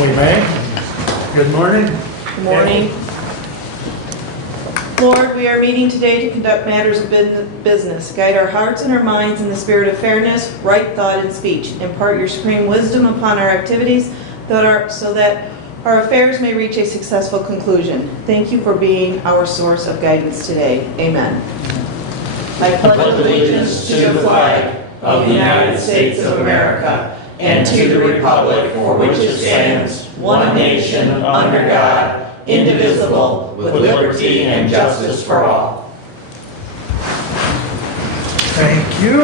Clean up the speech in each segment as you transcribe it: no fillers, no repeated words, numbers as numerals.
We may. Good morning. Good morning. Lord, we are meeting today to conduct matters of business. Guide our hearts and our minds in the spirit of fairness, right thought, and speech. Impart your supreme wisdom upon our activities so that our affairs may reach a successful conclusion. Thank you for being our source of guidance today. Amen. I pledge allegiance to the flag of the United States of America and to the republic for which it stands, one nation, under God, indivisible, with liberty and justice for all. Thank you.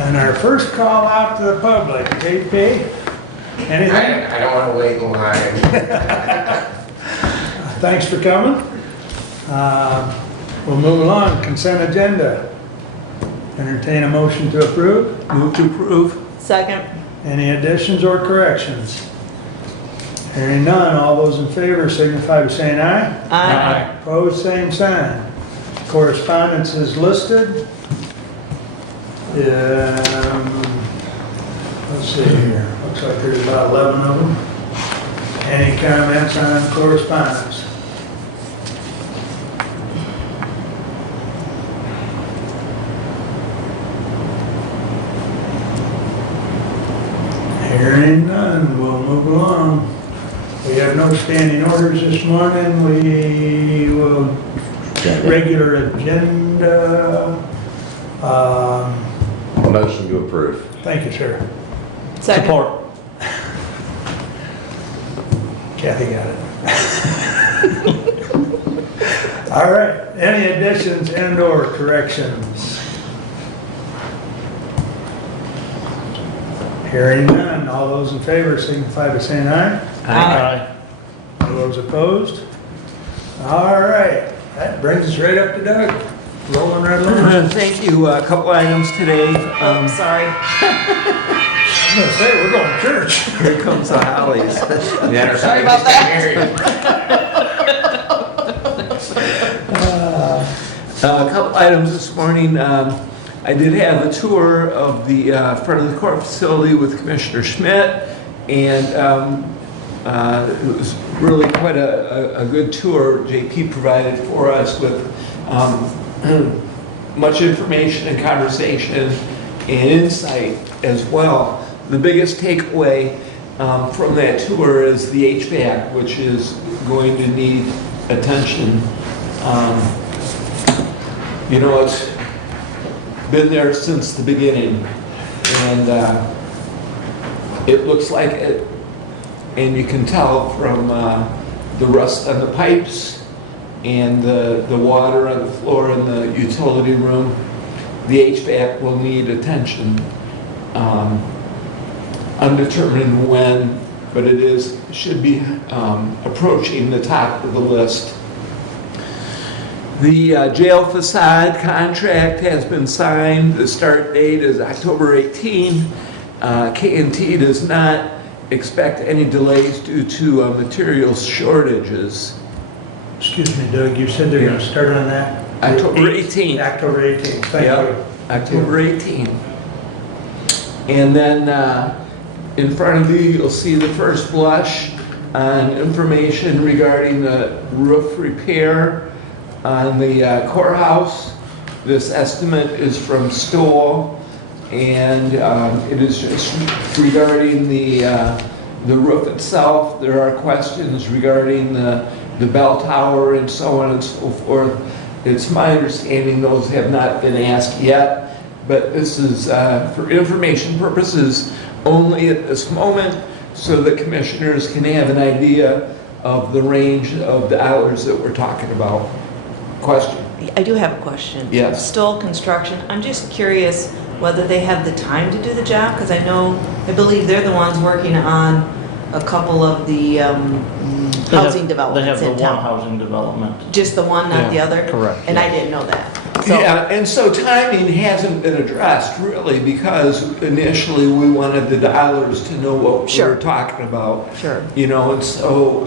And our first call out to the public, JP, anything? I don't want to wait in line. Thanks for coming. We'll move along. Consent agenda. Entertain a motion to approve. Move to approve. Second. Any additions or corrections? Hearing none, all those in favor signify by saying aye. Aye. Opposed, same sign. Correspondence is listed. Let's see here. Looks like there's about 11 of them. Any comments on correspondence? Hearing none, we'll move along. We have no standing orders this morning. We will, regular agenda. Motion to approve. Thank you, sir. Second. Support. Kathy got it. All right, any additions and or corrections? Hearing none, all those in favor signify by saying aye. Aye. All those opposed? All right, that brings us right up to Doug. Rolling right along. Thank you. A couple items today. Oh, sorry. I'm gonna say, we're going to church. Here comes the Hollies. Sorry about that. A couple items this morning. I did have a tour of the front of the court facility with Commissioner Schmidt, and it was really quite a good tour. JP provided for us with much information and conversation and insight as well. The biggest takeaway from that tour is the HVAC, which is going to need attention. You know, it's been there since the beginning, and it looks like it, and you can tell from the rust on the pipes and the water on the floor in the utility room. The HVAC will need attention. Undetermined when, but it should be approaching the top of the list. The jail facade contract has been signed. The start date is October 18. K&T does not expect any delays due to materials shortages. Excuse me, Doug, you said they're going to start on that? October 18. October 18th, thank you. October 18. And then in front of you, you'll see the first blush on information regarding the roof repair on the courthouse. This estimate is from Stoll, and it is just regarding the roof itself. There are questions regarding the bell tower and so on and so forth. It's my understanding those have not been asked yet, but this is for information purposes only at this moment, so the commissioners can have an idea of the range of dollars that we're talking about. Question? I do have a question. Yes. Stoll Construction, I'm just curious whether they have the time to do the job, because I believe they're the ones working on a couple of the housing developments They have in the one town. housing development. Just the one, not the other? Correct. And I didn't know that. So, Yeah, and so timing hasn't been addressed really, because initially we wanted the dollars to know what we Sure. were talking about. Sure. You know, and so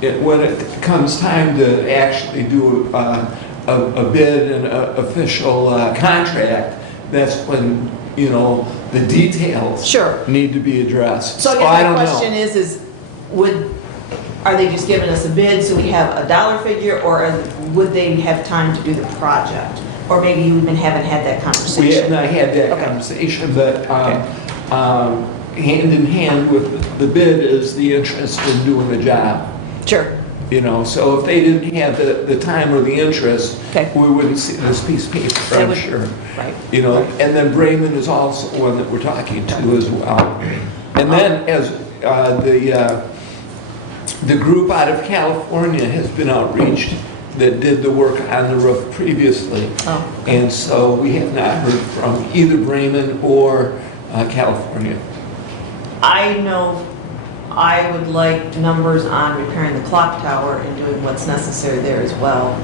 when it comes time to actually do a bid and an official contract, that's when, you know, the details Sure. need to be addressed. So I I guess don't my know. question is, are they just giving us a bid so we have a dollar figure, or would they have time to do the project? Or maybe you even haven't had that We conversation? have not had that Okay. conversation, but hand in hand with the bid is the interest in doing the job. Sure. You know, so if they didn't have the time or the interest, Okay. we wouldn't see this piece of paper, That I'm would- sure. Right. You know, and then Braman is also one that we're talking to as well. And then as the group out of California has been outreached that did the work on the roof previously. Oh. And so we have not heard from either Braman or California. I know I would like numbers on repairing the clock tower and doing what's necessary there as well.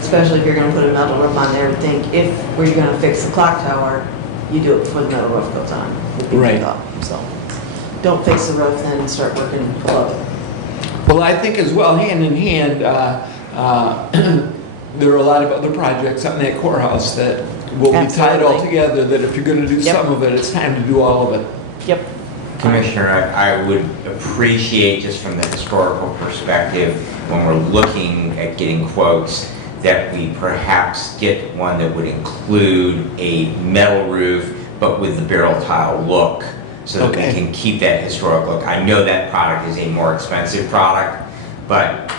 Especially if you're gonna put a metal roof on there, I would think if we're gonna fix the clock tower, you do it before the metal roof goes on. would be my Right. thought. So, don't fix the roof, then start working above it. Well, I think as well, hand in hand, there are a lot of other projects on that courthouse that will be tied all Absolutely. together, that if you're gonna do Yep. some of it, it's time to do all of it. Yep. Commissioner, I would appreciate, just from the historical perspective, when we're looking at getting quotes, that we perhaps get one that would include a metal roof, but with the barrel tile look, so that we Okay. can keep that historic look. I know that product is a more expensive product, but,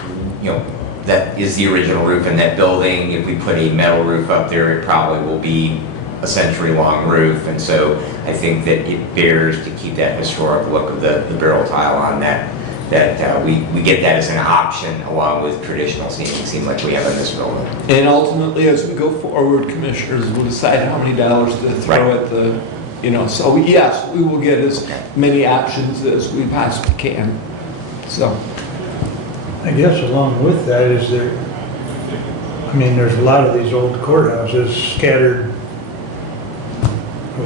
you know, that is the original roof in that building. If we put a metal roof up there, it probably will be a century-long roof, and so I think that it bears to keep that historic look of the barrel tile on that, we get that as an option along with traditional seam like we have in this building. And ultimately, as we go forward, commissioners will decide how many dollars to throw Right. at the, you know, so yes, we will get as many options as we possibly can. So, I guess along with that is there, I mean, there's a lot of these old courthouses scattered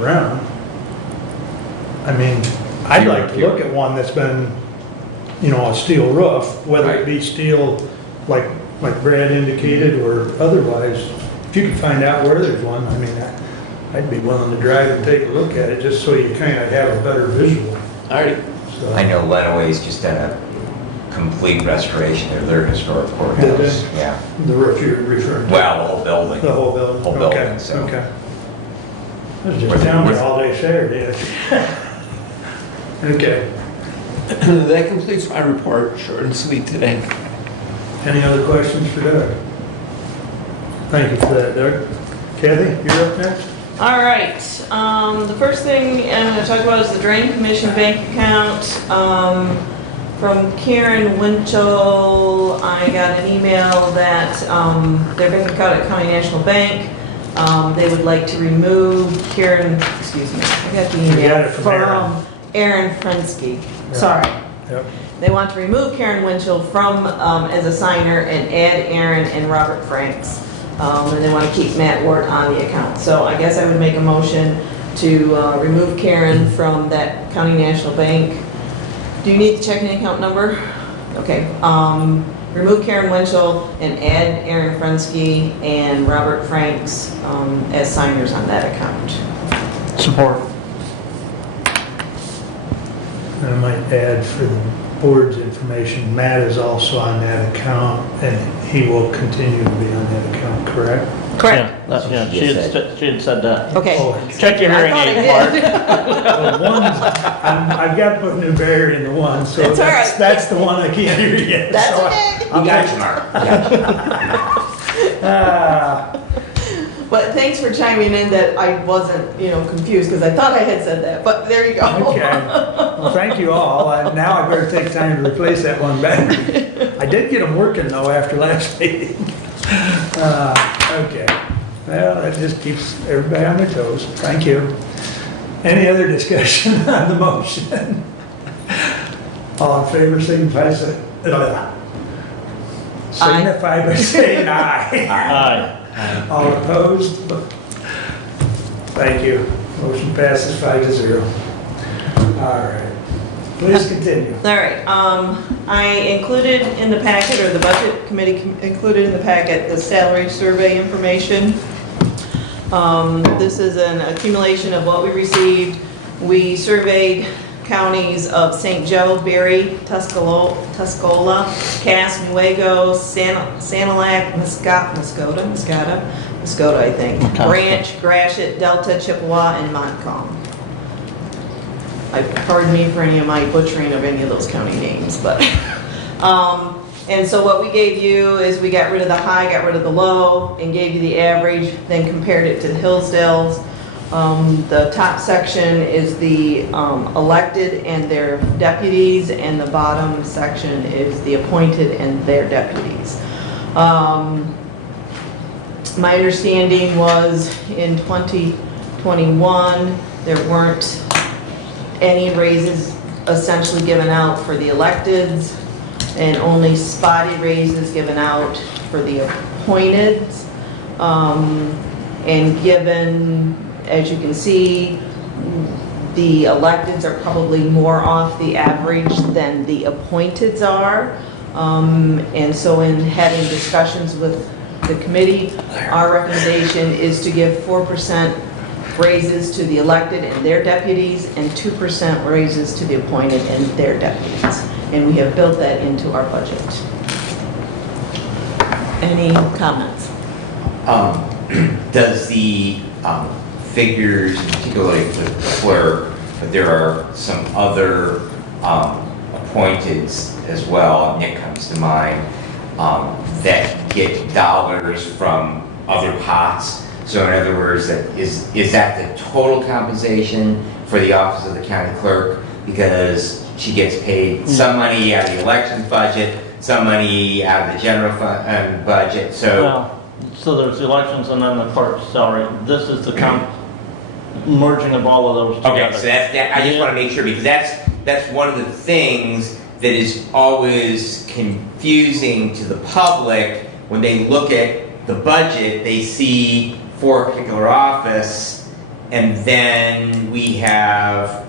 around. I mean, I'd like to look at one that's been, you know, a steel roof, whether it be steel like Brad indicated or otherwise. If you could find out where there's one, I mean, I'd be willing to drive and take a look at it just so you kind of have a better visual. all right. So, I know Lenaway's just done a complete restoration of their historic Did courthouse. they? Yeah, the roof you're referring to? well, the whole building. The whole building? Whole building, Okay, so. okay. I was just down there all day Saturday. Okay. That completes my report, short and sweet today. Any other questions for Doug? Thank you for that, Doug. Kathy, you're up next? All right, the first thing I'm gonna talk about is the Drain Commission bank account. From Karen Winchell, I got an email that, their bank account at County National Bank, they would like to remove Karen, excuse me, I got the You got email it from Aaron. Aaron Frensky, Yeah. sorry. Yep. They want to remove Karen Winchell from, as a signer and add Aaron and Robert Franks. And they want to keep Matt Ward on the account. So I guess I would make a motion to remove Karen from that County National Bank. Do you need the checking account number? Okay. Remove Karen Winchell and add Aaron Frensky and Robert Franks as signers on that account. Support. And I might add for the board's information, Matt is also on that account and he will continue to be on that account, correct? Correct. Yeah, she had said that. Okay. Oh, Check your hearing I thought I aid, Mark. did. well, one's, I've got to put new barrier in the one, so That's all right. that's the one I can't hear yet. That's So okay. We got you, Mark. We got you. But thanks for chiming in that I wasn't, confused, because I thought I had said that, but there you go. Okay. Well, thank you all. Now I better take time to replace that one battery. I did get them working though after last meeting. Okay. Well, that just keeps everybody on their toes. Thank you. Any other discussion on the motion? All in favor, signify by saying aye. Aye. All opposed? Thank you. Motion passes 5-0. All right. Please continue. All right, I included in the packet, or the budget committee included in the packet, the salary survey information. This is an accumulation of what we received. We surveyed counties of St. Joe, Berry, Tuscola, Cass, Nuevo, Sanilac, Muscata, I think, Okay. Branch, Gratiot, Delta, Chippewa, and Montcalm. Pardon me for any of my butchering of any of those county names, but, and so what we gave you is we got rid of the high, got rid of the low, and gave you the average, then compared it to the Hillsdales. The top section is the elected and their deputies, and the bottom section is the appointed and their deputies. My understanding was in 2021, there weren't any raises essentially given out for the electeds, and only spotty raises given out for the appointed. And given, as you can see, the electeds are probably more off the average than the appointeds are. And so in having discussions with the committee, our recommendation is to give 4% raises to the elected and their deputies, and 2% raises to the appointed and their deputies. And we have built that into our budget. Any comments? Does the figures, particularly the clerk, but there are some other appointeds as well, Nick comes to mind, that get dollars from other pots? So in other words, is that the total compensation for the office of the county clerk? Because she gets paid some money out of the elections budget, some money out of the general fund budget, so. Well, so there's the elections and then the clerk's salary. This is the merging of all of those together. Okay, so that's, I just want to make sure, because that's one of the things that is always confusing to the public. When they look at the budget, they see for a particular office, and then we have,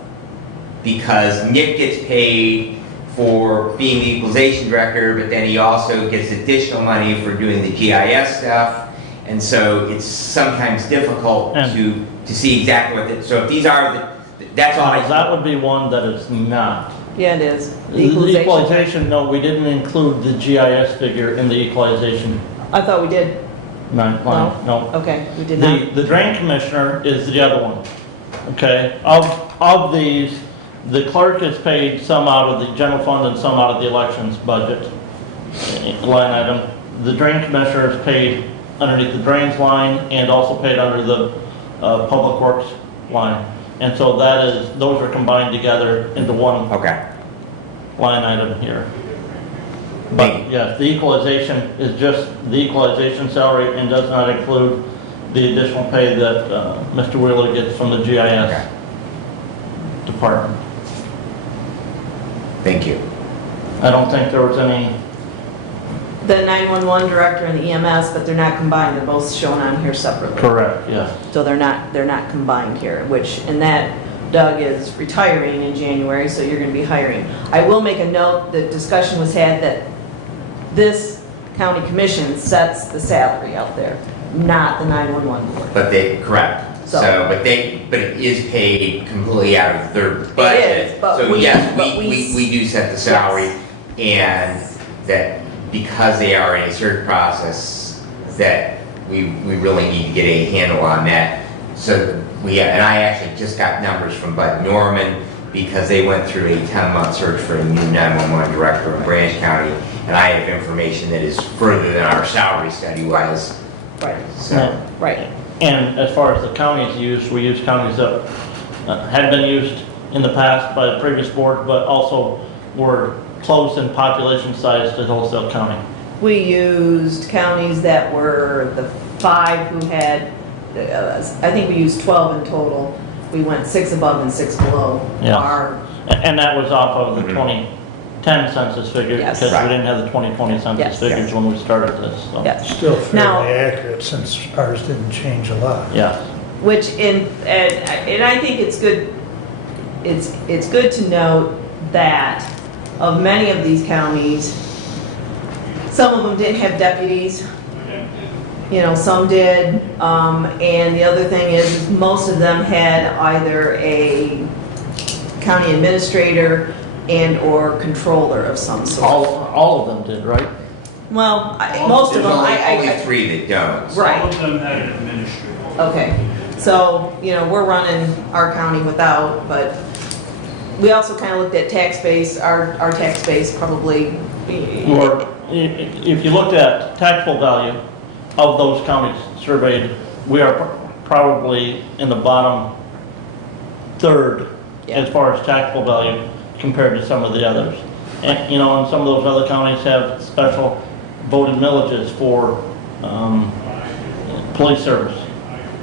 because Nick gets paid for being the equalization director, but then he also gets additional money for doing the GIS stuff, and so it's sometimes difficult to see exactly what, so if these are, that's all I. That would be one that is not. Yeah, it is. The equalization, no, we didn't include the GIS figure in the equalization. I thought we did. No. Okay, we did not. The drain commissioner is the other one. Okay, of these, the clerk is paid some out of the general fund and some out of the elections budget line item. The drain commissioner is paid underneath the drains line and also paid under the public works line. And so those are combined together into one line item here. But yes, the equalization is just the equalization salary and does not include the additional pay that Mr. Wheeler gets from the GIS department. Thank you. I don't think there was any. The 911 director and the EMS, but they're not combined. They're both shown on here separately. Correct, yes. So they're not combined here, and that Doug is retiring in January, so you're going to be hiring. I will make a note that discussion was had that this county commission sets the salary out there, not the 911 board. But correct. So, but it is paid completely out of their budget. It is, but so we- yes, but we do set the salary, and that because they are in a search process, that we really need to get a handle on that. So and I actually just got numbers from Bud Norman, because they went through a 10-month search for a new 911 director in Branch County, and I have information that is further than our salary study was. Right. So. Right. And as far as the counties used, we use counties that had been used in the past by the previous board, but also were close in population size to Hillsdale County. We used counties that were the 5 who had, I think we used 12 in total. We went 6 above and 6 below. Yeah. And that was off of the 2010 census figures, Yes. because we didn't have the 2020 census Yes. figures when we started this. So. Yes. Still Now- fairly accurate, since ours didn't change a lot. Yeah. Which and I think it's good. It's good to note that of many of these counties, some of them didn't have deputies, some did. And the other thing is most of them had either a county administrator and/or controller of some sort. All of them did, right? Well, most of them, Only three that don't. right. All of them had an administrator. Okay, so, we're running our county without, but we also kind of looked at tax base, our tax base probably. Or if you looked at taxable value of those counties surveyed, we are probably in the bottom third as far as taxable value compared to some of the others. And, and some of those other counties have special voted millages for police service,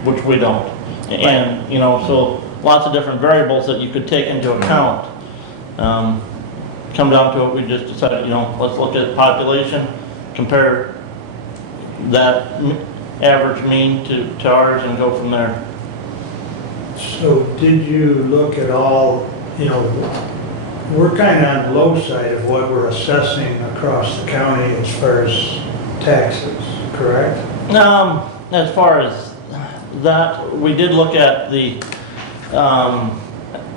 which we don't. And, so lots of different variables that you could take into account. Come down to it, we just decided, let's look at population, compare that average mean to ours and go from there. So did you look at all, we're kind of on the low side of what we're assessing across the county as far as taxes, correct? As far as that, we did look at the,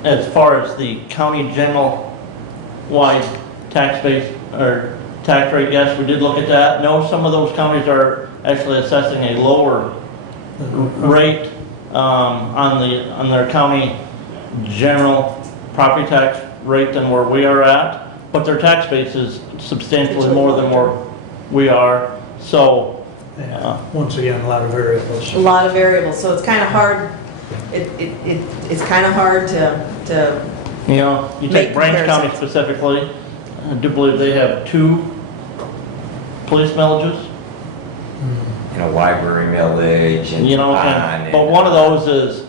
as far as the county general-wide tax base, or tax rate, yes, we did look at that. No, some of those counties are actually assessing a lower rate on their county general property tax rate than where we are at, but their tax base is substantially more than where we are, so. Once again, a lot of variables. A lot of variables, so it's kind of hard, it's kind of hard to, You Make take Branch County comparisons. specifically, I do believe they have 2 police millages, Library millage and bond. but one of those is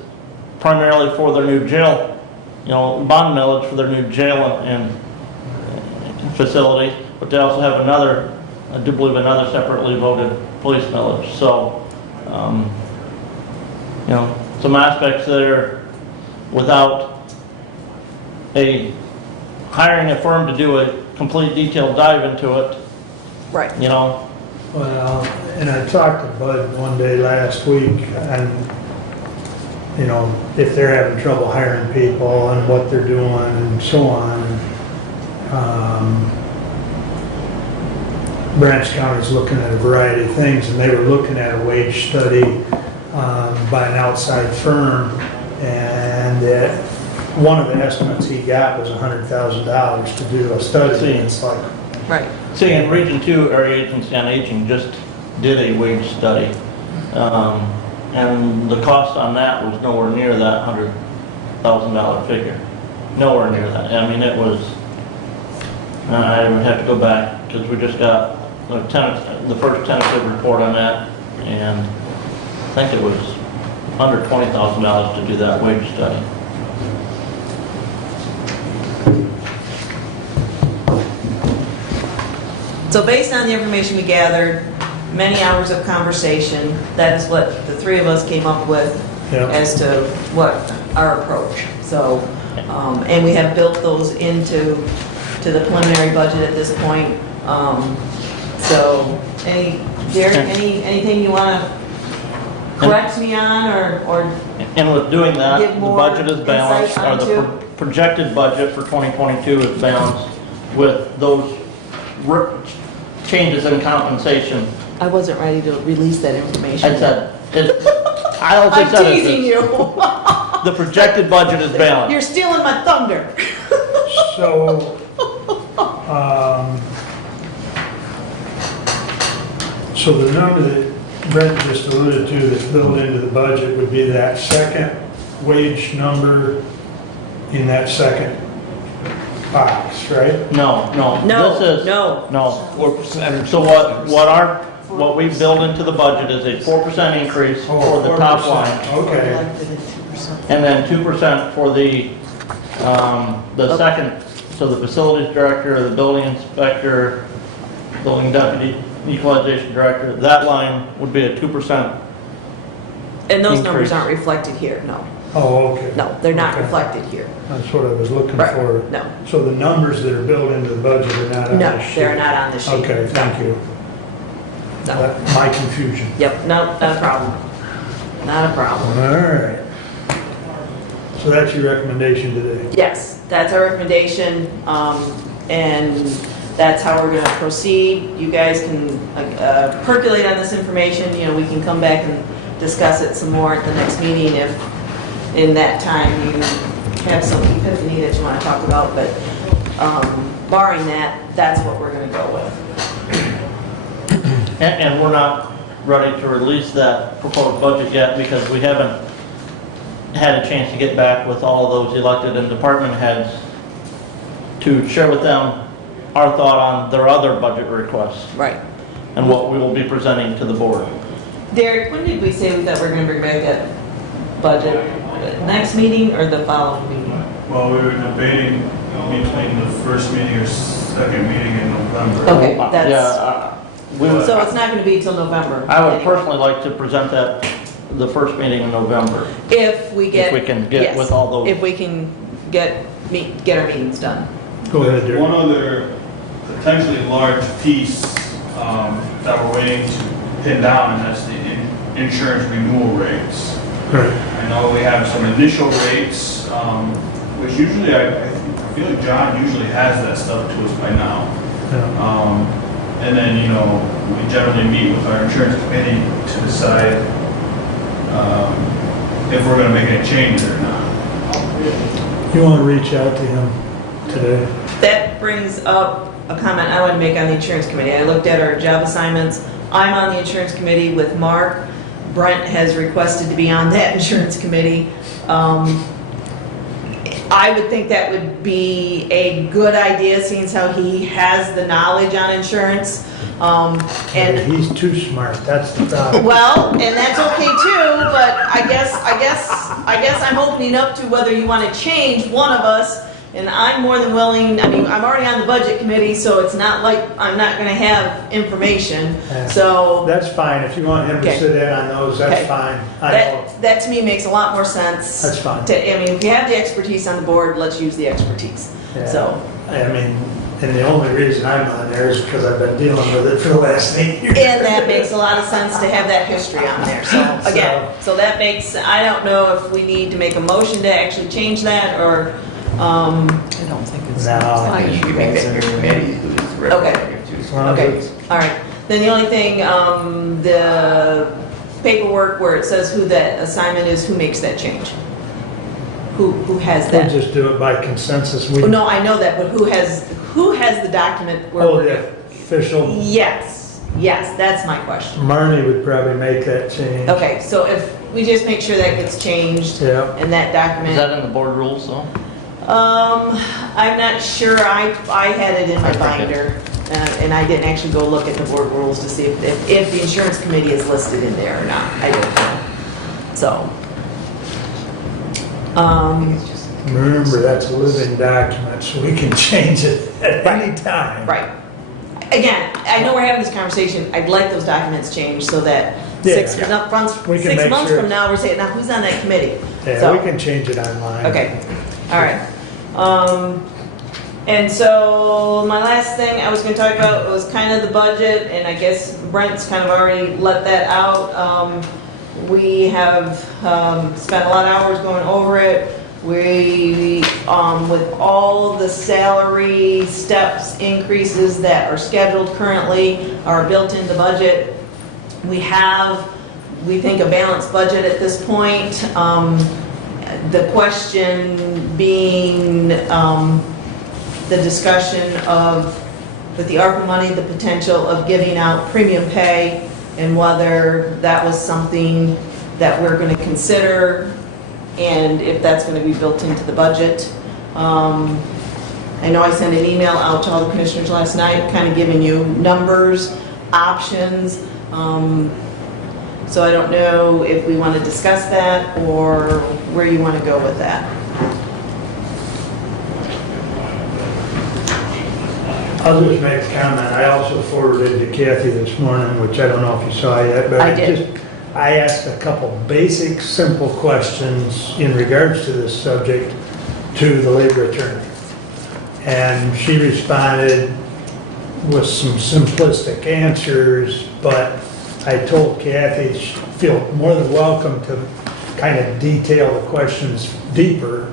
primarily for their new jail, bond millage for their new jail and facility, but they also have another, I do believe another separately voted police millage, so, some aspects there without hiring a firm to do a complete detailed dive into it, right. Well, and I talked to Bud one day last week, and, if they're having trouble hiring people and what they're doing and so on. Branch County's looking at a variety of things, and they were looking at a wage study by an outside firm, and one of the estimates he got was $100,000 to do a study. And it's like, Right. see, in Region 2, Area Agency on Aging just did a wage study, and the cost on that was nowhere near that $100,000 figure. Nowhere near that. I mean, it was, I would have to go back, because we just got the first tentative report on that, and I think it was under $20,000 to do that wage study. So based on the information we gathered, many hours of conversation, that is what the three of us came up with yeah. as to what our approach. So, and we have built those into the preliminary budget at this point. So, Derek, anything you want to correct me on or And with doing that, give the more budget is balanced, insight or the onto? projected budget for 2022 is balanced with those changes in compensation. I wasn't ready to release that information. I said, I also I'm said teasing you. the projected budget is balanced. You're stealing my thunder. So, so the number that Brent just alluded to that's built into the budget would be that second wage number in that second box, right? No. No, This is, no. 4%. So what we build into the budget is a 4% increase for the top 4%. line, Okay, and then 2% for the second, so the facilities director, the building inspector, building deputy, equalization director, that line would be a 2%. And those Increase. numbers aren't reflected here, no. oh, okay. No, they're not Okay. reflected here. That's what I was looking Right. for. No, So the numbers that are built into the budget are not on no, this sheet? they're not on the sheet. Okay, thank you. That's my confusion. Yep, no, not a problem. Not a problem. All right. So that's your recommendation today? Yes, that's our recommendation, and that's how we're gonna proceed. You guys can percolate on this information, you know, we can come back and discuss it some more at the next meeting if in that time you have some epiphany that you wanna talk about, but barring that, that's what we're gonna go with. And we're not ready to release that proposed budget yet because we haven't had a chance to get back with all of those elected and department heads to share with them our thought on their other budget requests Right. and what we will be presenting to the board. Derek, when did we say that we're gonna bring back that budget? Next meeting or the following meeting? Well, we were debating between the first meeting or second meeting in November. Okay, that's, Yeah, we would- so it's not gonna be till November. I would anyway. personally like to present that the first meeting in November. If we get. If we can get yes, with all those. If we can get our meetings done. Go ahead, Derek. One other potentially large piece that we're waiting to pin down, and that's the insurance renewal rates. Right. I know we have some initial rates, which usually I feel like John usually has that stuff to us by now. Yeah. And then, you know, we generally meet with our insurance committee to decide if we're gonna make any changes or not. You want to reach out to him today? That brings up a comment I want to make on the insurance committee. I looked at our job assignments. I'm on the insurance committee with Mark. Brent has requested to be on that insurance committee. I would think that would be a good idea, seeing as how he has the knowledge on insurance. And He's too smart, that's the problem. well, and that's okay too, but I guess I'm opening up to whether you want to change one of us, and I'm more than willing, I mean, I'm already on the budget committee, so it's not like I'm not gonna have information, Yeah. so That's fine, if you want him to Okay. sit in on those, that's Okay. fine. I know, that to me makes a lot more sense. that's fine. I mean, if you have the expertise on the board, let's use the expertise, Yeah. so. I mean, and the only reason I'm on there is because I've been dealing with it for the last 8 years. And that makes a lot of sense to have that history on there, so, again, so that makes, I don't know if we need to make a motion to actually change that, or, I don't think it's. No. I think you can make that your committee who's representative As to. long as okay, it's- all right. Then the only thing, the paperwork where it says who that assignment is, who makes that change? Who has We'll that? just do it by consensus. We, Oh, no, I know that, but who has the document where oh, we're? the official, Yes, that's my question. Marnie would probably make that change. Okay, so if we just make sure that gets changed Yeah, in that Is document. that in the board rules though? I'm not sure, I had it in my I think binder, and I didn't actually go look at the board rules to see if the insurance committee is listed in there or not, I don't know. So. remember, that's a living document, so we can change it at any time. Right. Again, I know we're having this conversation, I'd like those documents changed so that six Yeah. months We can make sure- from now, we're saying, now who's on that committee? Yeah, So- we can change it online. Okay, all right. And so my last thing I was gonna talk about was kind of the budget, and I guess Brent's kind of already let that out. We have spent a lot of hours going over it. We, with all the salary steps increases that are scheduled currently, are built into budget. We have, we think, a balanced budget at this point. The question being, the discussion of, with the ARPA money, the potential of giving out premium pay, and whether that was something that we're gonna consider, and if that's gonna be built into the budget. I know I sent an email out to all the commissioners last night, kind of giving you numbers, options. So I don't know if we want to discuss that, or where you want to go with that. I'll just make a comment. I also forwarded to Kathy this morning, which I don't know if you saw yet, but I did. I asked a couple basic, simple questions in regards to this subject to the labor attorney. And she responded with some simplistic answers but I told Kathy, she'd feel more than welcome to kind of detail the questions deeper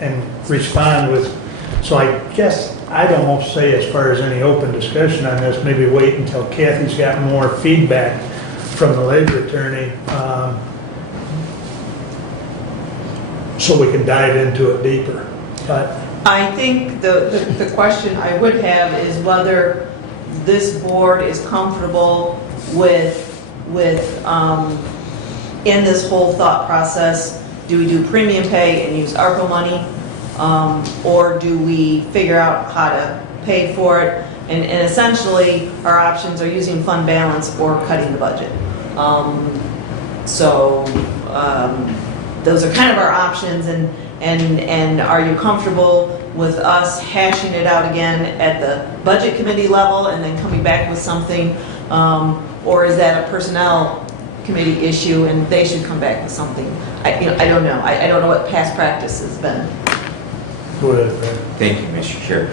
and respond with, so I guess I'd almost say as far as any open discussion on this, maybe wait until Kathy's got more feedback from the labor attorney, so we can dive into it deeper. But I think the question I would have is whether this board is comfortable with in this whole thought process, do we do premium pay and use ARPA money? Or do we figure out how to pay for it? And essentially, our options are using fund balance or cutting the budget. Those are kind of our options, and are you comfortable with us hashing it out again at the budget committee level and then coming back with something? Or is that a personnel committee issue and they should come back with something? I don't know. I don't know what past practice has been. go ahead, Brad. Thank you, Mr. Chair.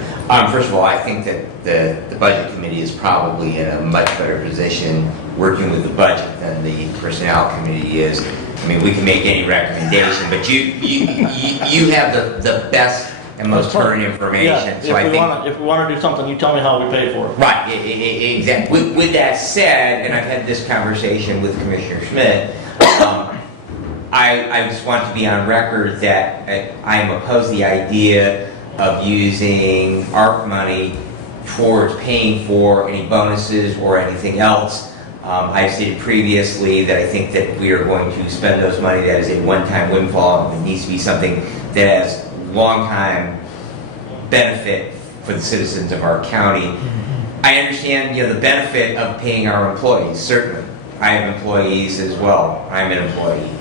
First of all, I think that the Budget Committee is probably in a much better position working with the budget than the Personnel Committee is. I mean, we can make any recommendation, but you have the best and most current information. So I think If we want to do something, you tell me how we pay for it. right, exactly. With that said, and I've had this conversation with Commissioner Schmidt, I just want to be on record that I am opposed to the idea of using ARP money towards paying for any bonuses or anything else. I've stated previously that I think that we are going to spend those money that is a one-time windfall. It needs to be something that has long-time benefit for the citizens of our county. I understand, the benefit of paying our employees, certainly. I have employees as well. I'm an employee.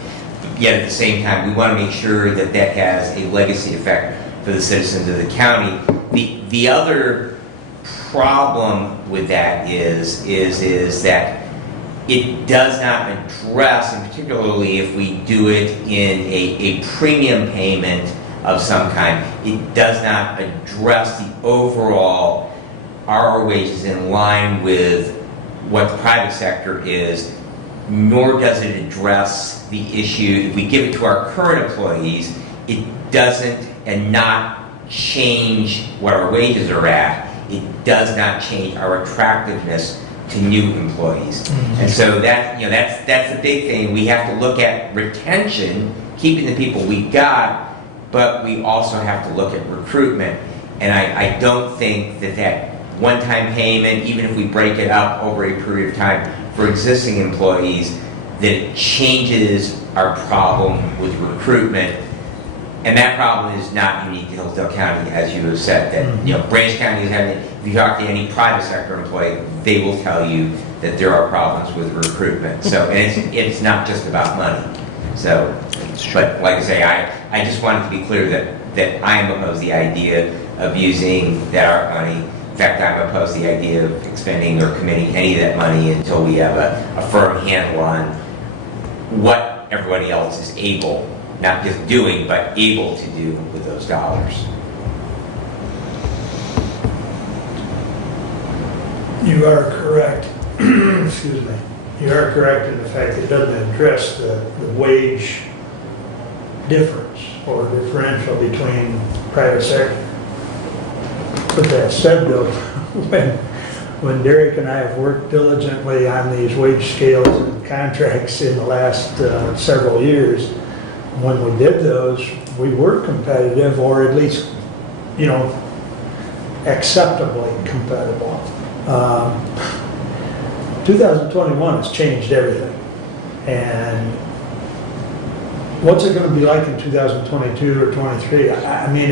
Yet at the same time, we want to make sure that that has a legacy effect for the citizens of the county. The other problem with that is that it does not address, and particularly if we do it in a premium payment of some kind, it does not address the overall our wages in line with what the private sector is, nor does it address the issue. If we give it to our current employees, it doesn't and not change what our wages are at. It does not change our attractiveness to new employees. And so that's the big thing. We have to look at retention, keeping the people we got, but we also have to look at recruitment. And I don't think that one-time payment, even if we break it up over a period of time for existing employees, that it changes our problem with recruitment. And that problem is not unique to Hillsdale County, as you have said. That Branch County is having. If you talk to any private sector employee, they will tell you that there are problems with recruitment. So, and it's not just about money. So, but like I say, I just wanted to be clear that I am opposed to the idea of using that ARP money. In fact, I'm opposed to the idea of expending or committing any of that money until we have a firm handle on what everybody else is able, not just doing, but able to do with those dollars. You are correct. Excuse me. You are correct in the fact that it doesn't address the wage difference or differential between private sector. But that said, though, when Derek and I have worked diligently on these wage scales and contracts in the last several years, when we did those, we were competitive, or at least, acceptably compatible. 2021 has changed everything. And what's it going to be like in 2022 or 23? I mean,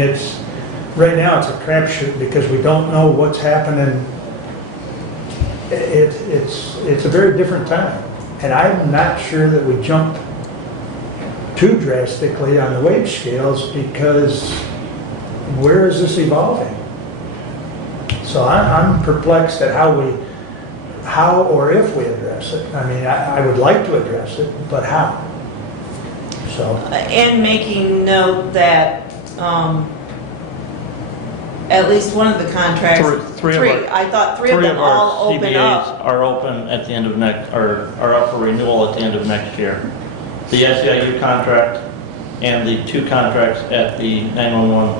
right now it's a crapshoot because we don't know what's happening. It's a very different time. And I'm not sure that we jumped too drastically on the wage scales, because where is this evolving? So I'm perplexed at how or if we address it. I mean, I would like to address it, but how? So. And making note that at least one of the contracts. Three of our- I thought three of them all open CBAs up. are open at the end of are up for renewal at the end of next year. The SEIU contract and the two contracts at the 911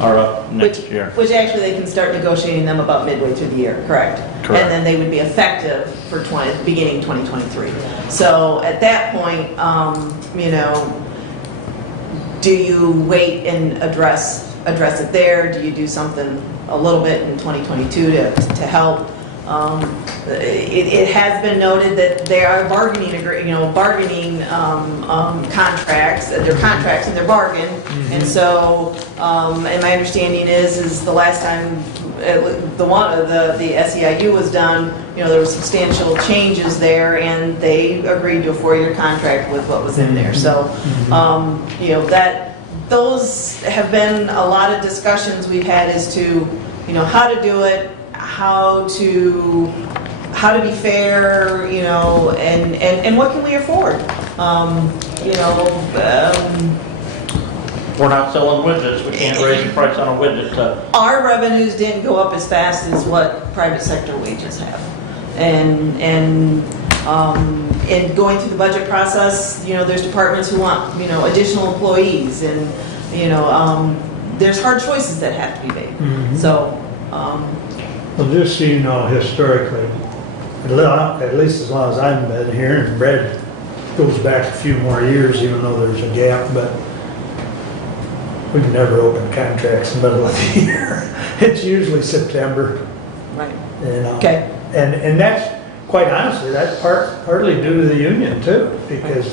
are up next year. Which actually they can start negotiating them about midway through the year, correct? Correct. And then they would be effective for beginning 2023. So at that point, you know, do you wait and address it there? Do you do something a little bit in 2022 to help? It has been noted that there are bargaining contracts, they're contracts and they're bargain. And so, and my understanding is the last time the SEIU was done, you know, there were substantial changes there and they agreed to a 4-year contract with what was in there. So, you know, those have been a lot of discussions we've had as to, you know, how to do it, how to be fair, you know, and what can we afford? You know, We're not selling widgets, we can't raise the price on a widget to our revenues didn't go up as fast as what private sector wages have. And in going through the budget process, you know, there's departments who want, you know, additional employees and, you know, there's hard choices that have to be made. So, Well, just so you know, historically, at least as long as I've been here, and Brad goes back a few more years, even though there's a gap, but we've never opened contracts in the middle of the year. It's usually September, right, you know. okay. And that's, quite honestly, that's partly due to the union too, because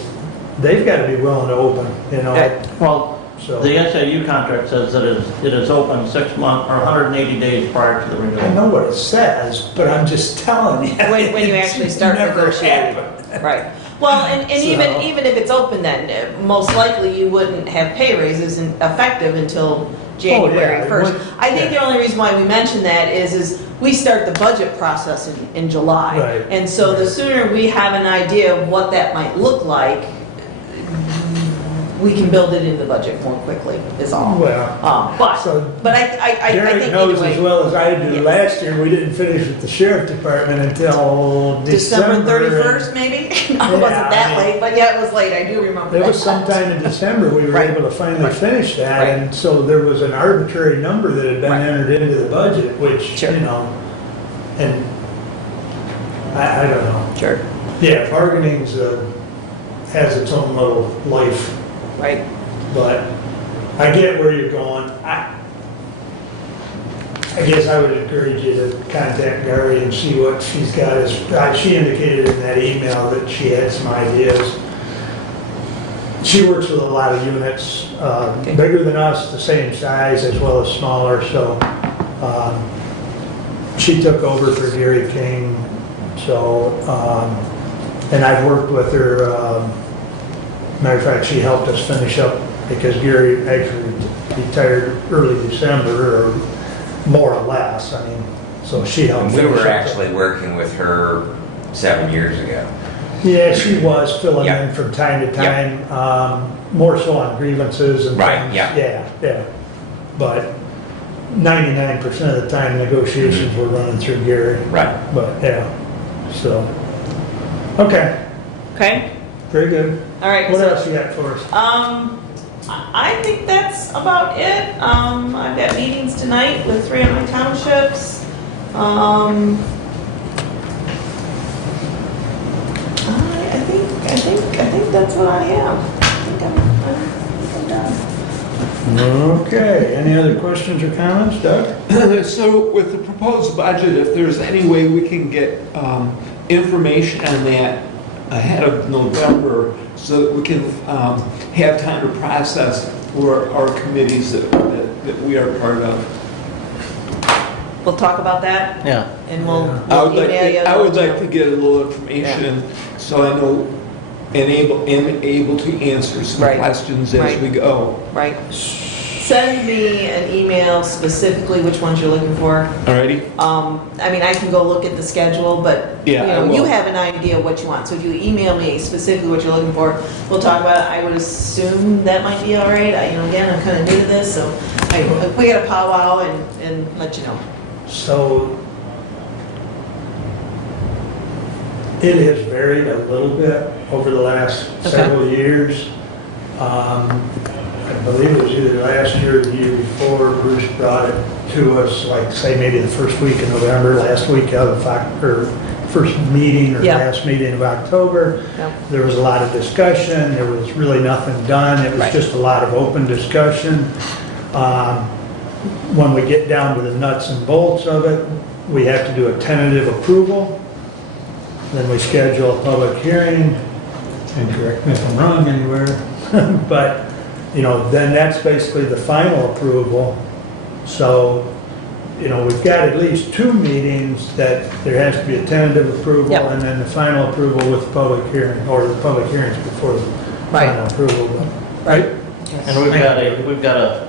they've got to be willing to open, you know. Okay. Well, So, the SAU contract says that it is open 6 months or 180 days prior to the I renewal. know what it says, but I'm just telling you. When you actually start It's never negotiating. happened. Right. Well, and So- even if it's open then, most likely you wouldn't have pay raises effective until January it 1st. would- I think the only reason why we mention that is we start the budget process in July. Right. And so the sooner we have an idea of what that might look like, we can build it into the budget more quickly, is all. Well, But so I Derek think knows anyway. as well as I do, Yes. last year, we didn't finish with the sheriff department until December December. 31st, maybe? No, it wasn't Yeah, that I mean- late, but yeah, it was late, I do remember It that. was sometime in December we were Right. able to finally Right. finish that, Right. and so there was an arbitrary number that had been Right. entered into the budget, which, Sure. you know, and I don't know. Sure. Yeah, bargaining's, has its own little life, Right. but I get where you're going. I guess I would encourage you to contact Gary and see what she's got as, she indicated in that email that she had some ideas. She works with a lot of units, Okay. bigger than us, the same size as well as smaller, so, she took over for Gary King, so, and I've worked with her, matter of fact, she helped us finish up because Gary actually retired early December, or more or less, I mean, so she helped. And we finish were up the- actually working with her 7 years ago. Yeah, she was filling Yeah. in from time to time, more so on grievances and Right, things. yeah. Yeah. But 99% of the time negotiations were running through Gary, Right. but yeah, so, okay, Okay, very good. all right. What so, else you got for us? I think that's about it. I've got meetings tonight with 3 of my townships. I think that's what I have. I think I'm done. Okay, any other questions or comments, Doug? So with the proposed budget, if there's any way we can get information on that ahead of November so that we can have time to process for our committees that we are part of. We'll talk about that Yeah. and we'll I would email you. I would like to get a little information so I know and able to answer some Right. questions as Right. we go. Right. Send me an email specifically which ones you're looking for. Alrighty? I mean, I can go look at the schedule, but, Yeah, I you will. have an idea of what you want. So if you email me specifically what you're looking for, we'll talk about it. I would assume that might be all right. Again, I'm kind of new to this, so We got a powwow and let you know. So it has varied a little bit over the last several years. I believe it was either last year or the year before, Bruce brought it to us, like say maybe the first week of November, last week of or first meeting or Yeah. last meeting of October. Yeah. There was a lot of discussion, there was really nothing done, it was Right. just a lot of open discussion. When we get down to the nuts and bolts of it, we have to do a tentative approval. Then we schedule a public hearing, and correct me if I'm wrong anywhere, but, you know, then that's basically the final approval. So, you know, we've got at least 2 meetings that there has to be a tentative approval, Yep. and then the final approval with the public hearing, or the public hearings before the Right. final approval. Right? And we've got a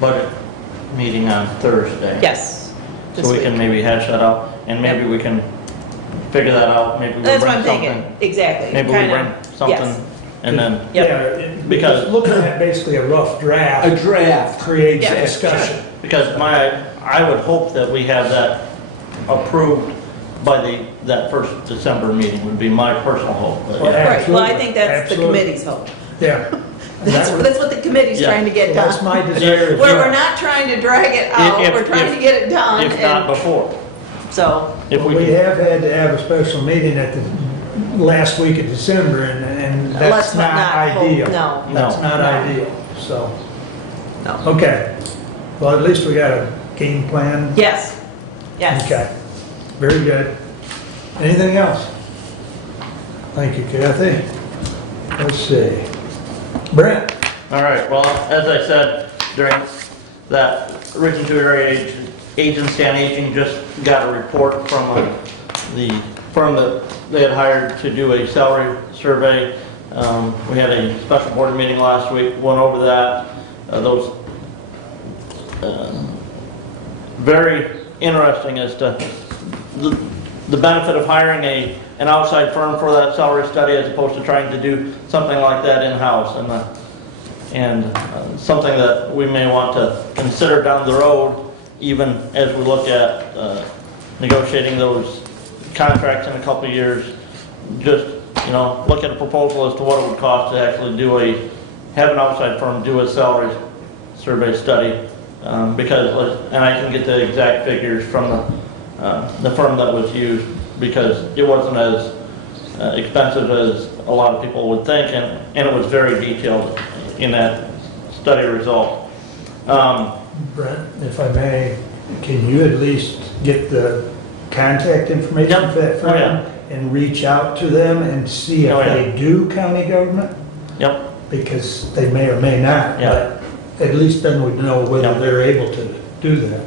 budget meeting on Thursday. Yes. So this we can week. maybe hash that out, and maybe we can figure that out, maybe we That's what bring I'm thinking, something. exactly. Maybe we Kinda, bring something, yes. and then, Yep. Yeah, Because- because looking at basically a rough A draft draft. creates Yeah. discussion. because I would hope that we have that approved by that first December meeting, would be my personal hope, but Well, yeah. Right, well, I Absolutely, think that's the absolutely. committee's hope. Yeah. That's what the committee's Yeah. trying to get That's done. my desire. Where we're not trying to drag it out, If- we're trying to get it done, If not and before, so, if we We can, have had to have a special meeting at the last week of December, and that's let's not hope- ideal. No, That's No. not No. ideal, so, no. okay. Well, at least we got a game plan. Yes, yes. Okay, very good. Anything else? Thank you, Kathy. Let's see. Brent? all right, well, as I said, during that Region 2 Area Agency on Aging just got a report from the firm that they had hired to do a salary survey. We had a special board meeting last week, went over that. Those very interesting as to the benefit of hiring an outside firm for that salary study as opposed to trying to do something like that in-house, and something that we may want to consider down the road, even as we look at negotiating those contracts in a couple of years. Just, you know, look at a proposal as to what it would cost to actually have an outside firm do a salary survey study, because, and I can get the exact figures from the firm that was used, because it wasn't as expensive as a lot of people would think, and it was very detailed in that study result. Brent, if I may, can you at least get the contact information Yep. for that Oh, yeah. firm and reach out to them and see if Oh, yeah. they do county government? Yep, Because they may or may not, Yeah. but at least then we'd know whether Yeah. they're able to do that.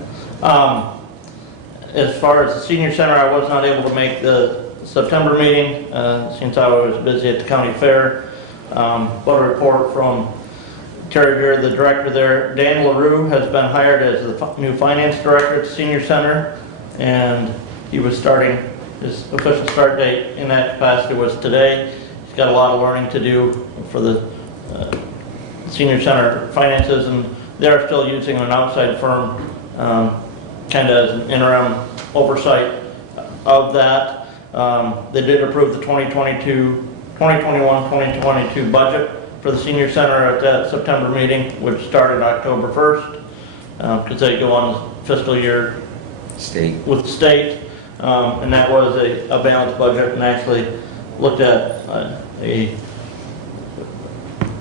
as far as the senior center, I was not able to make the September meeting, since I was busy at the county fair. But a report from Terry Beard, the director there. Dan LaRue has been hired as the new finance director at the senior center, and he was starting, his official start date in that capacity was today. He's got a lot of learning to do for the senior center finances, and they're still using an outside firm, kind of as an interim oversight of that. They did approve the 2021-2022 budget for the senior center at that September meeting, which started October 1st, because they go on fiscal year State. with the state, and that was a balanced budget, and actually looked at a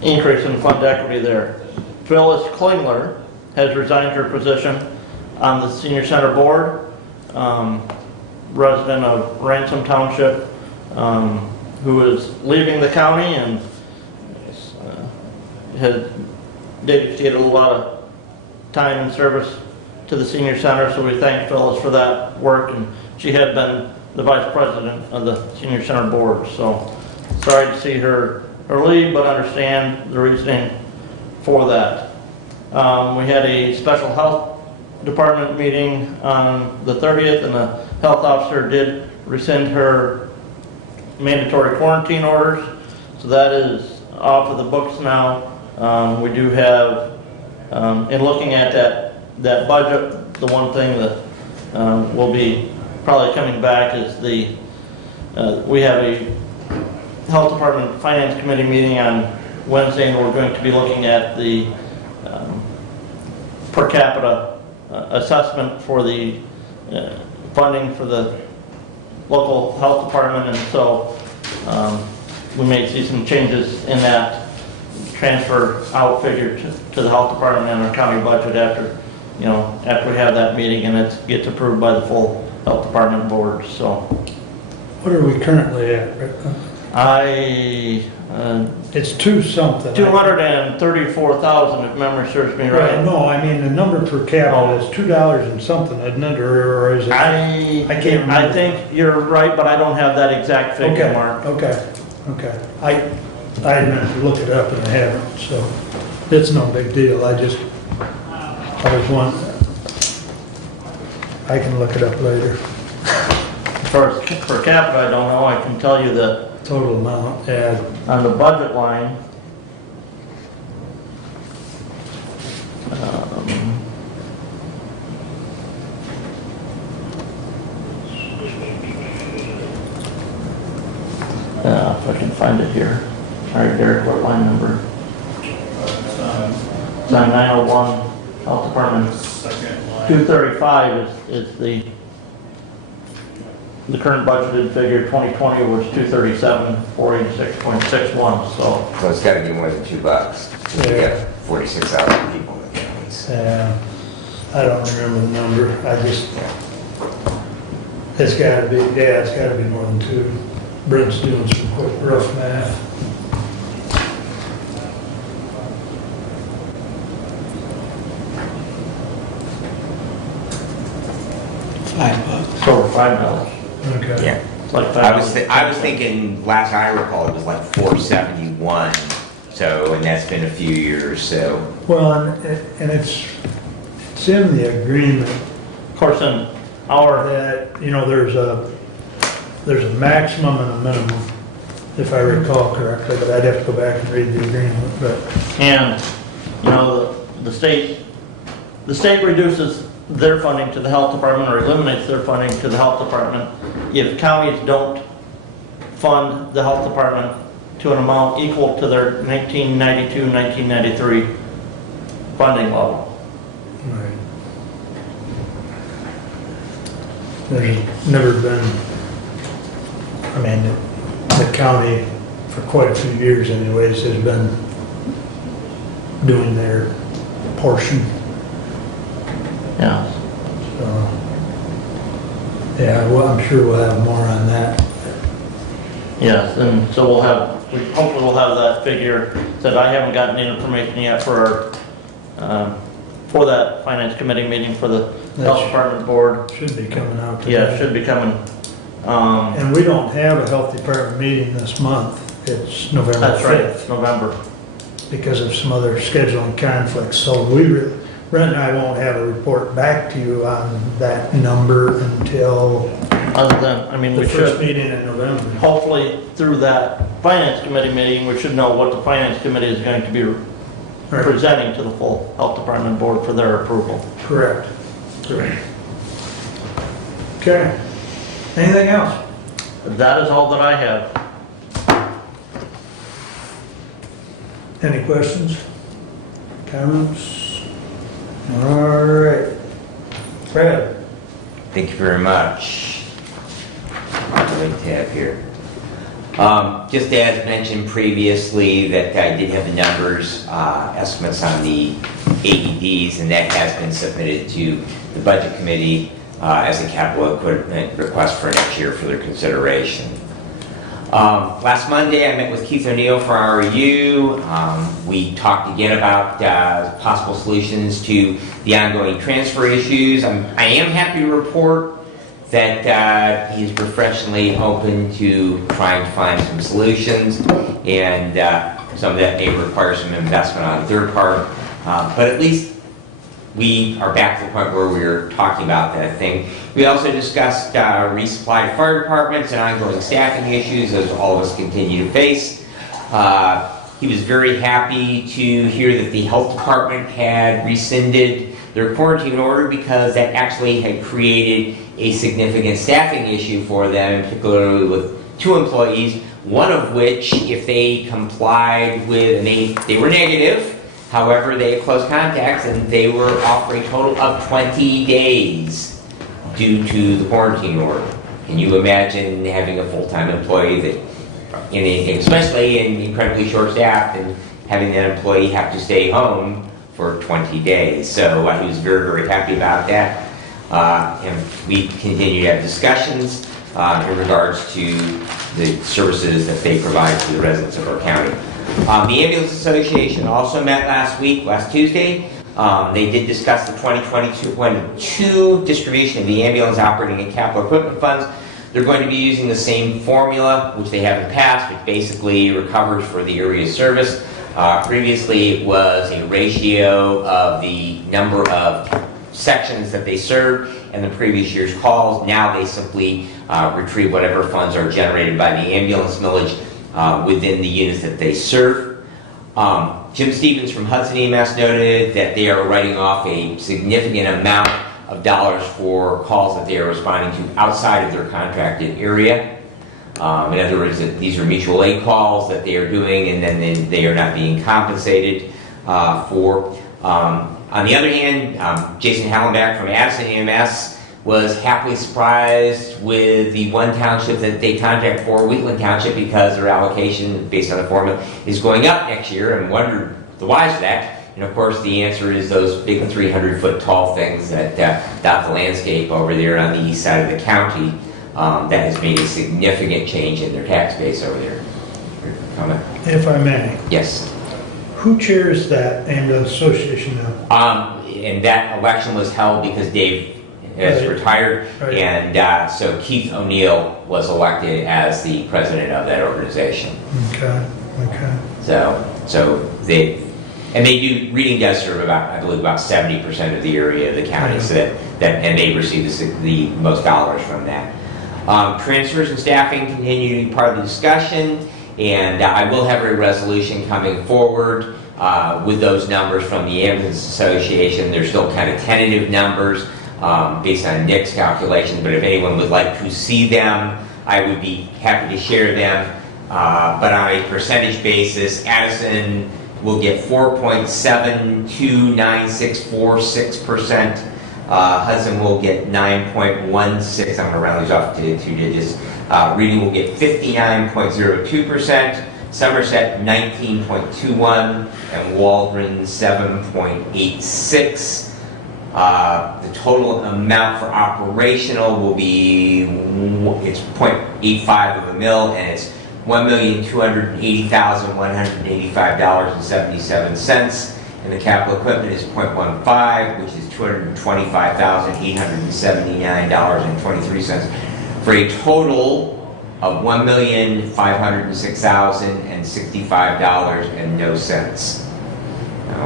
increase in fund equity there. Phyllis Klingler has resigned her position on the senior center board, resident of Ransom Township, who is leaving the county and had dedicated a lot of time and service to the senior center, so we thank Phyllis for that work, and she had been the vice president of the senior center board, so sorry to see her leave, but understand the reasoning for that. We had a special health department meeting on the 30th, and the health officer did rescind her mandatory quarantine orders, so that is off of the books now. We do have in looking at that budget, the one thing that will be probably coming back is we have a Health Department Finance Committee meeting on Wednesday, and we're going to be looking at the per capita assessment for the funding for the local health department, and so we may see some changes in that transfer out figure to the health department and our county budget after we have that meeting and it gets approved by the full health department board. So What are we currently at, Rick? It's two something. 234,000 if memory serves me Right, right. no, I mean, the number per capita is $2 and something, isn't it, or is it? I can't remember. I think you're right, but I don't have that exact figure, Okay, Mark. okay. I meant to look it up and I haven't, so it's no big deal. I was wondering. I can look it up later. As far as per capita, I don't know. I can tell you that Total amount, yeah. on the budget line, if I can find it here. All right, Derek, what line number? It's on 901, Health Department. Second line. 235 is the current budgeted figure. 2020 was 237,486.61, so. So it's gotta be more than $2. You Yeah. got 46,000 people in the counties. I don't remember the number. It's gotta be, it's gotta be more than two. Brent's doing some quick rough math. It's over $5. Okay. Yeah. It's like I was $5. thinking, last I recall, it was like 471, so, and that's been a few years, so. Well, and it's in the agreement Of course, in our, that, there's a maximum and a minimum, if I recall correctly, but I'd have to go back and read the agreement, but. and, the state reduces their funding to the health department or eliminates their funding to the health department if counties don't fund the health department to an amount equal to their 1992, 1993 funding level. Right. There's never been, the county, for quite a few years anyways, has been doing their portion. Yeah. So, yeah, well, I'm sure we'll have more on that. Yes, and so hopefully we'll have that figure. That I haven't gotten any information yet for that finance committee meeting for the health department board. Should be coming out today. Yeah, it should be coming. And we don't have a health department meeting this month. It's November 5th. That's right, it's November. Because of some other scheduling conflicts. So Brent and I won't have a report back to you on that number until Other than, the we first should, meeting in November. hopefully through that finance committee meeting, we should know what the finance committee is going to be Right. presenting to the full health department board for their approval. Correct. Okay. Anything else? That is all that I have. Any questions? Comments? All right. Brad? Thank you very much. Right tab here. Just as mentioned previously, that I did have the numbers, estimates on the AEDs, and that has been submitted to the budget committee as a capital equipment request for next year for their consideration. Last Monday, I met with Keith O'Neill for our review. We talked again about possible solutions to the ongoing transfer issues. I am happy to report that he is professionally open to trying to find some solutions, and some of that may require some investment on their part, but at least we are back to the point where we were talking about that thing. We also discussed resupplied fire departments and ongoing staffing issues as all of us continue to face. He was very happy to hear that the health department had rescinded their quarantine order because that actually had created a significant staffing issue for them, particularly with 2 employees, one of which, if they complied with, and they were negative, however, they had close contacts and they were offering a total of 20 days due to the quarantine order. Can you imagine having a full-time employee that, in anything, especially in incredibly short-staffed, and having that employee have to stay home for 20 days? So he was very, very happy about that. And we continue to have discussions in regards to the services that they provide to the residents of our county. The Ambulance Association also met last Tuesday. They did discuss the 2022 distribution of the ambulance operating and capital equipment funds. They're going to be using the same formula, which they have in the past, which basically recovers for the area of service. Previously, it was a ratio of the number of sections that they served and the previous year's calls. Now they simply retrieve whatever funds are generated by the ambulance millage within the units that they serve. Jim Stevens from Hudson EMS noted that they are writing off a significant amount of dollars for calls that they are responding to outside of their contracted area. In other words, that these are mutual aid calls that they are doing and then they are not being compensated for. On the other hand, Jason Hallenbeck from Addison EMS was happily surprised with the one township that they contract for, Wheatland Township, because their allocation based on the formula is going up next year, and wondered the why for that. And of course the answer is those big 300-foot tall things that dot the landscape over there on the east side of the county. That has made a significant change in their tax base over there. Comment? If I may, Yes. who chairs that ambulance association now? And that election was held because Dave has Right. retired, Right. and so Keith O'Neill was elected as the president of that organization. Okay, okay. So they do, Reading does serve about, I believe, about 70% of the area of the county, so and they receive the most dollars from that. Transfers and staffing continue to be part of the discussion, and I will have a resolution coming forward with those numbers from the Ambulance Association. They're still kind of tentative numbers based on Nick's calculations, but if anyone would like to see them, I would be happy to share them. But on a percentage basis, Addison will get 4.729646%. Hudson will get 9.16. I'm going to round these off to 2 digits. Reading will get 59.02%. Somerset 19.21, and Waldron 7.86. The total amount for operational will be, it's 0.85 of a mil, and it's $1,280,185.77. And the capital equipment is 0.15, which is $225,879.23, for a total of $1,506,065.00. A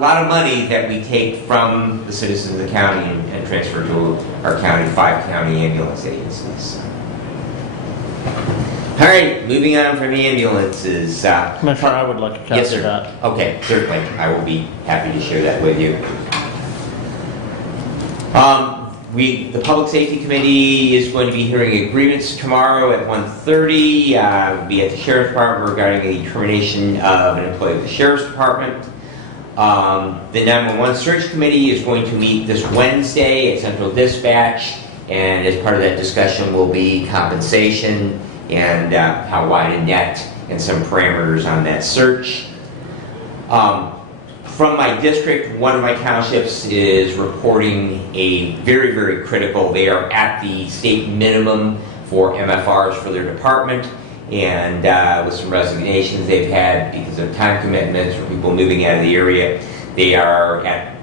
lot of money that we take from the citizens of the county and transfer to our county, 5 county ambulance agencies. All right, moving on from the ambulances. Commissioner, I would like to Yes, capture sir. that. Okay, certainly. I will be happy to share that with you. The Public Safety Committee is going to be hearing a grievance tomorrow at 1:30. We'll be at the Sheriff's Department regarding a termination of an employee of the Sheriff's Department. The 911 Search Committee is going to meet this Wednesday at Central Dispatch, and as part of that discussion will be compensation and how wide a net and some parameters on that search. From my district, one of my townships is reporting a very, very critical, they are at the state minimum for MFRs for their department, and with some resignations they've had because of time commitments or people moving out of the area, they are at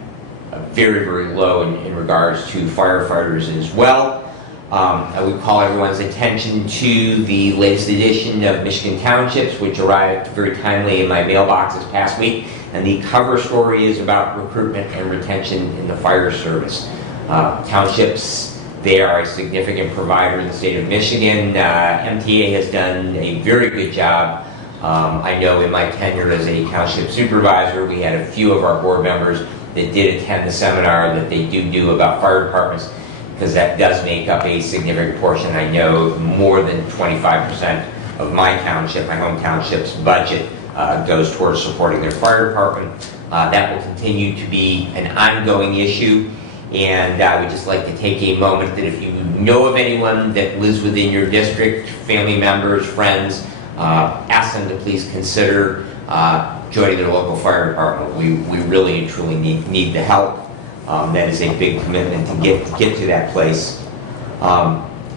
a very, very low in regards to firefighters as well. I would call everyone's attention to the latest edition of Michigan Townships, which arrived very timely in my mailbox this past week. And the cover story is about recruitment and retention in the fire service. Townships, they are a significant provider in the state of Michigan. MTA has done a very good job I know in my tenure as a township supervisor, we had a few of our board members that did attend the seminar that they do about fire departments, because that does make up a significant portion. I know more than 25% of my township, my home township's budget goes towards supporting their fire department. That will continue to be an ongoing issue, and I would just like to take a moment that if you know of anyone that lives within your district, family members, friends, ask them to please consider joining their local fire department. We really and truly need the help. That is a big commitment to get to that place.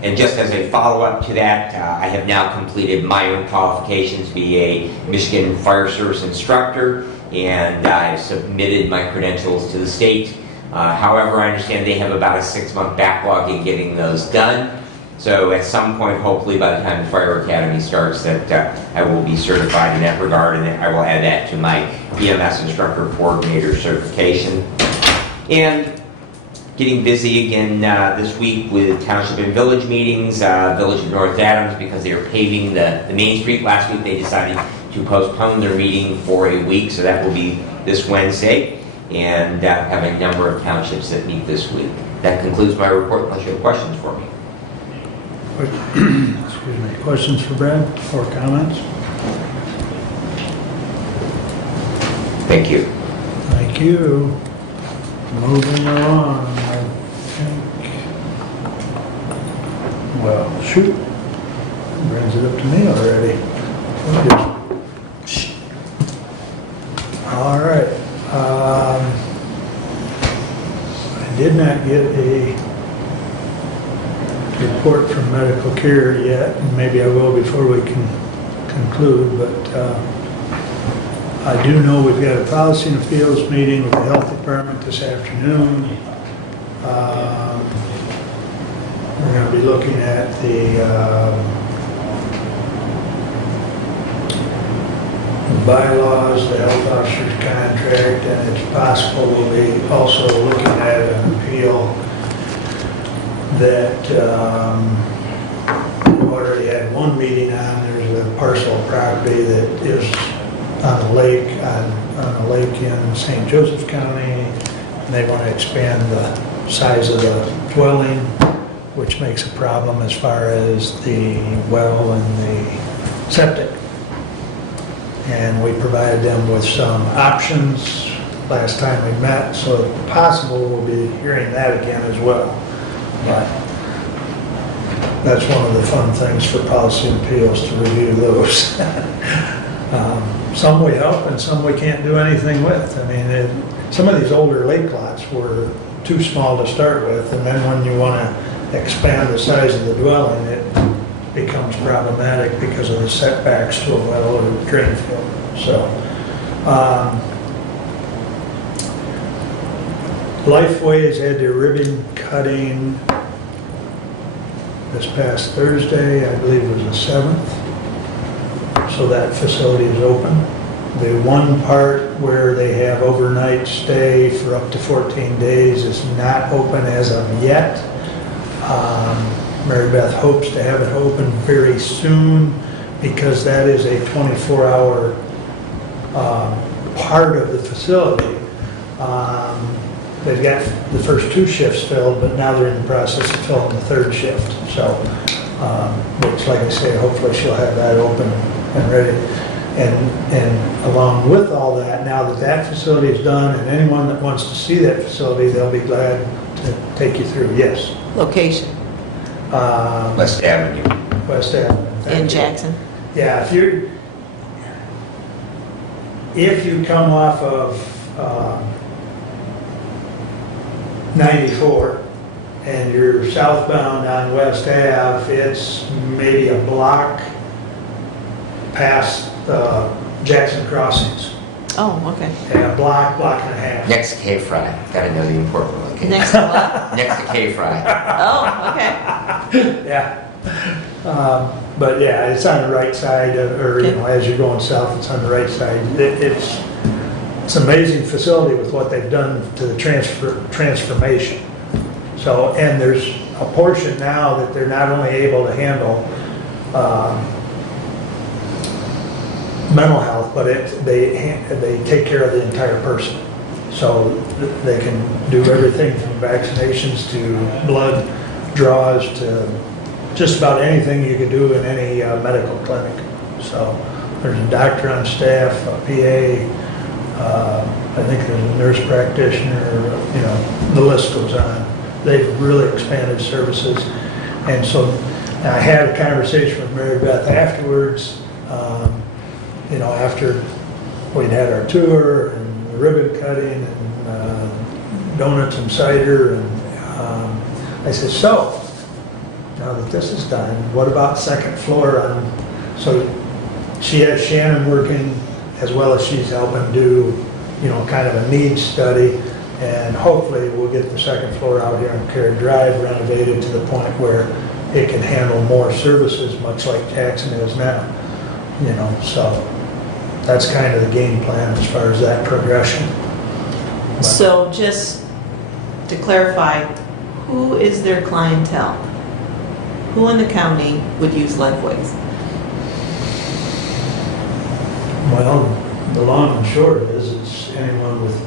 And just as a follow-up to that, I have now completed my own qualifications to be a Michigan Fire Service instructor, and I've submitted my credentials to the state. However, I understand they have about a 6-month backlog in getting those done. So at some point, hopefully by the time the Fire Academy starts, that I will be certified in that regard, and I will add that to my EMS Instructor Coordinator certification. And getting busy again this week with Township and Village meetings, Village of North Adams, because they were paving the Main Street last week. They decided to postpone their meeting for a week, so that will be this Wednesday, and have a number of townships that meet this week. That concludes my report, unless you have questions for me. Excuse me, questions for Brad or comments? Thank you. Thank you. Moving on, I think. Well, shoot. Brings it up to me already. All right. I did not get a report from medical care yet, and maybe I will before we can conclude, but I do know we've got a policy and appeals meeting with the health department this afternoon. We're going to be looking at the bylaws, the health officer's contract, and it's possible we'll be also looking at an appeal that we already had one meeting on. There's a parcel of property that is on a lake, on a lake in St. Joseph County, and they want to expand the size of the dwelling, which makes a problem as far as the well and the septic. And we provided them with some options last time we met, so it's possible we'll be hearing that again as well. But that's one of the fun things for policy and appeals, to review those. Some we help and some we can't do anything with. I mean, some of these older lake lots were too small to start with, and then when you want to expand the size of the dwelling, it becomes problematic because of the setbacks to a well or drain field. So, Lifeway has had their ribbon cutting this past Thursday, I believe it was the 7th. So that facility is open. The one part where they have overnight stay for up to 14 days is not open as of yet. Mary Beth hopes to have it open very soon, because that is a 24-hour part of the facility. They've got the first 2 shifts filled, but now they're in the process of filling the 3rd shift. So, which, like I say, hopefully she'll have that open and ready. And along with all that, now that that facility is done, and anyone that wants to see that facility, they'll be glad to take you through. Yes. Location West Avenue. West Avenue. Thank in you. Jackson. Yeah, if you come off of 94 and you're southbound on West Ave, it's maybe a block past Jackson Crossings. Oh, okay. Yeah, block and a half. Next to K-Fry. Gotta know the important location. Next to what? Next to K-Fry. Oh, okay. Yeah. But yeah, it's on the right side, or you know, as you're going south, it's on the right side. It's an amazing facility with what they've done to the transformation. So, and there's a portion now that they're not only able to handle mental health, but they take care of the entire person. So they can do everything from vaccinations to blood draws to just about anything you could do in any medical clinic. So there's a doctor on staff, a PA, I think there's a nurse practitioner, the list goes on. They've really expanded services. And so I had a conversation with Mary Beth afterwards, after we'd had our tour and the ribbon cutting and donuts and cider. And I said, so now that this is done, what about second floor on, so she has Shannon working as well as she's helping do, kind of a needs study, and hopefully we'll get the second floor out here on Carrot Drive renovated to the point where it can handle more services, much like Jackson is now, so that's kind of the game plan as far as that progression. So just to clarify, who is their clientele? Who in the county would use Lifeways? Well, the long and short is anyone with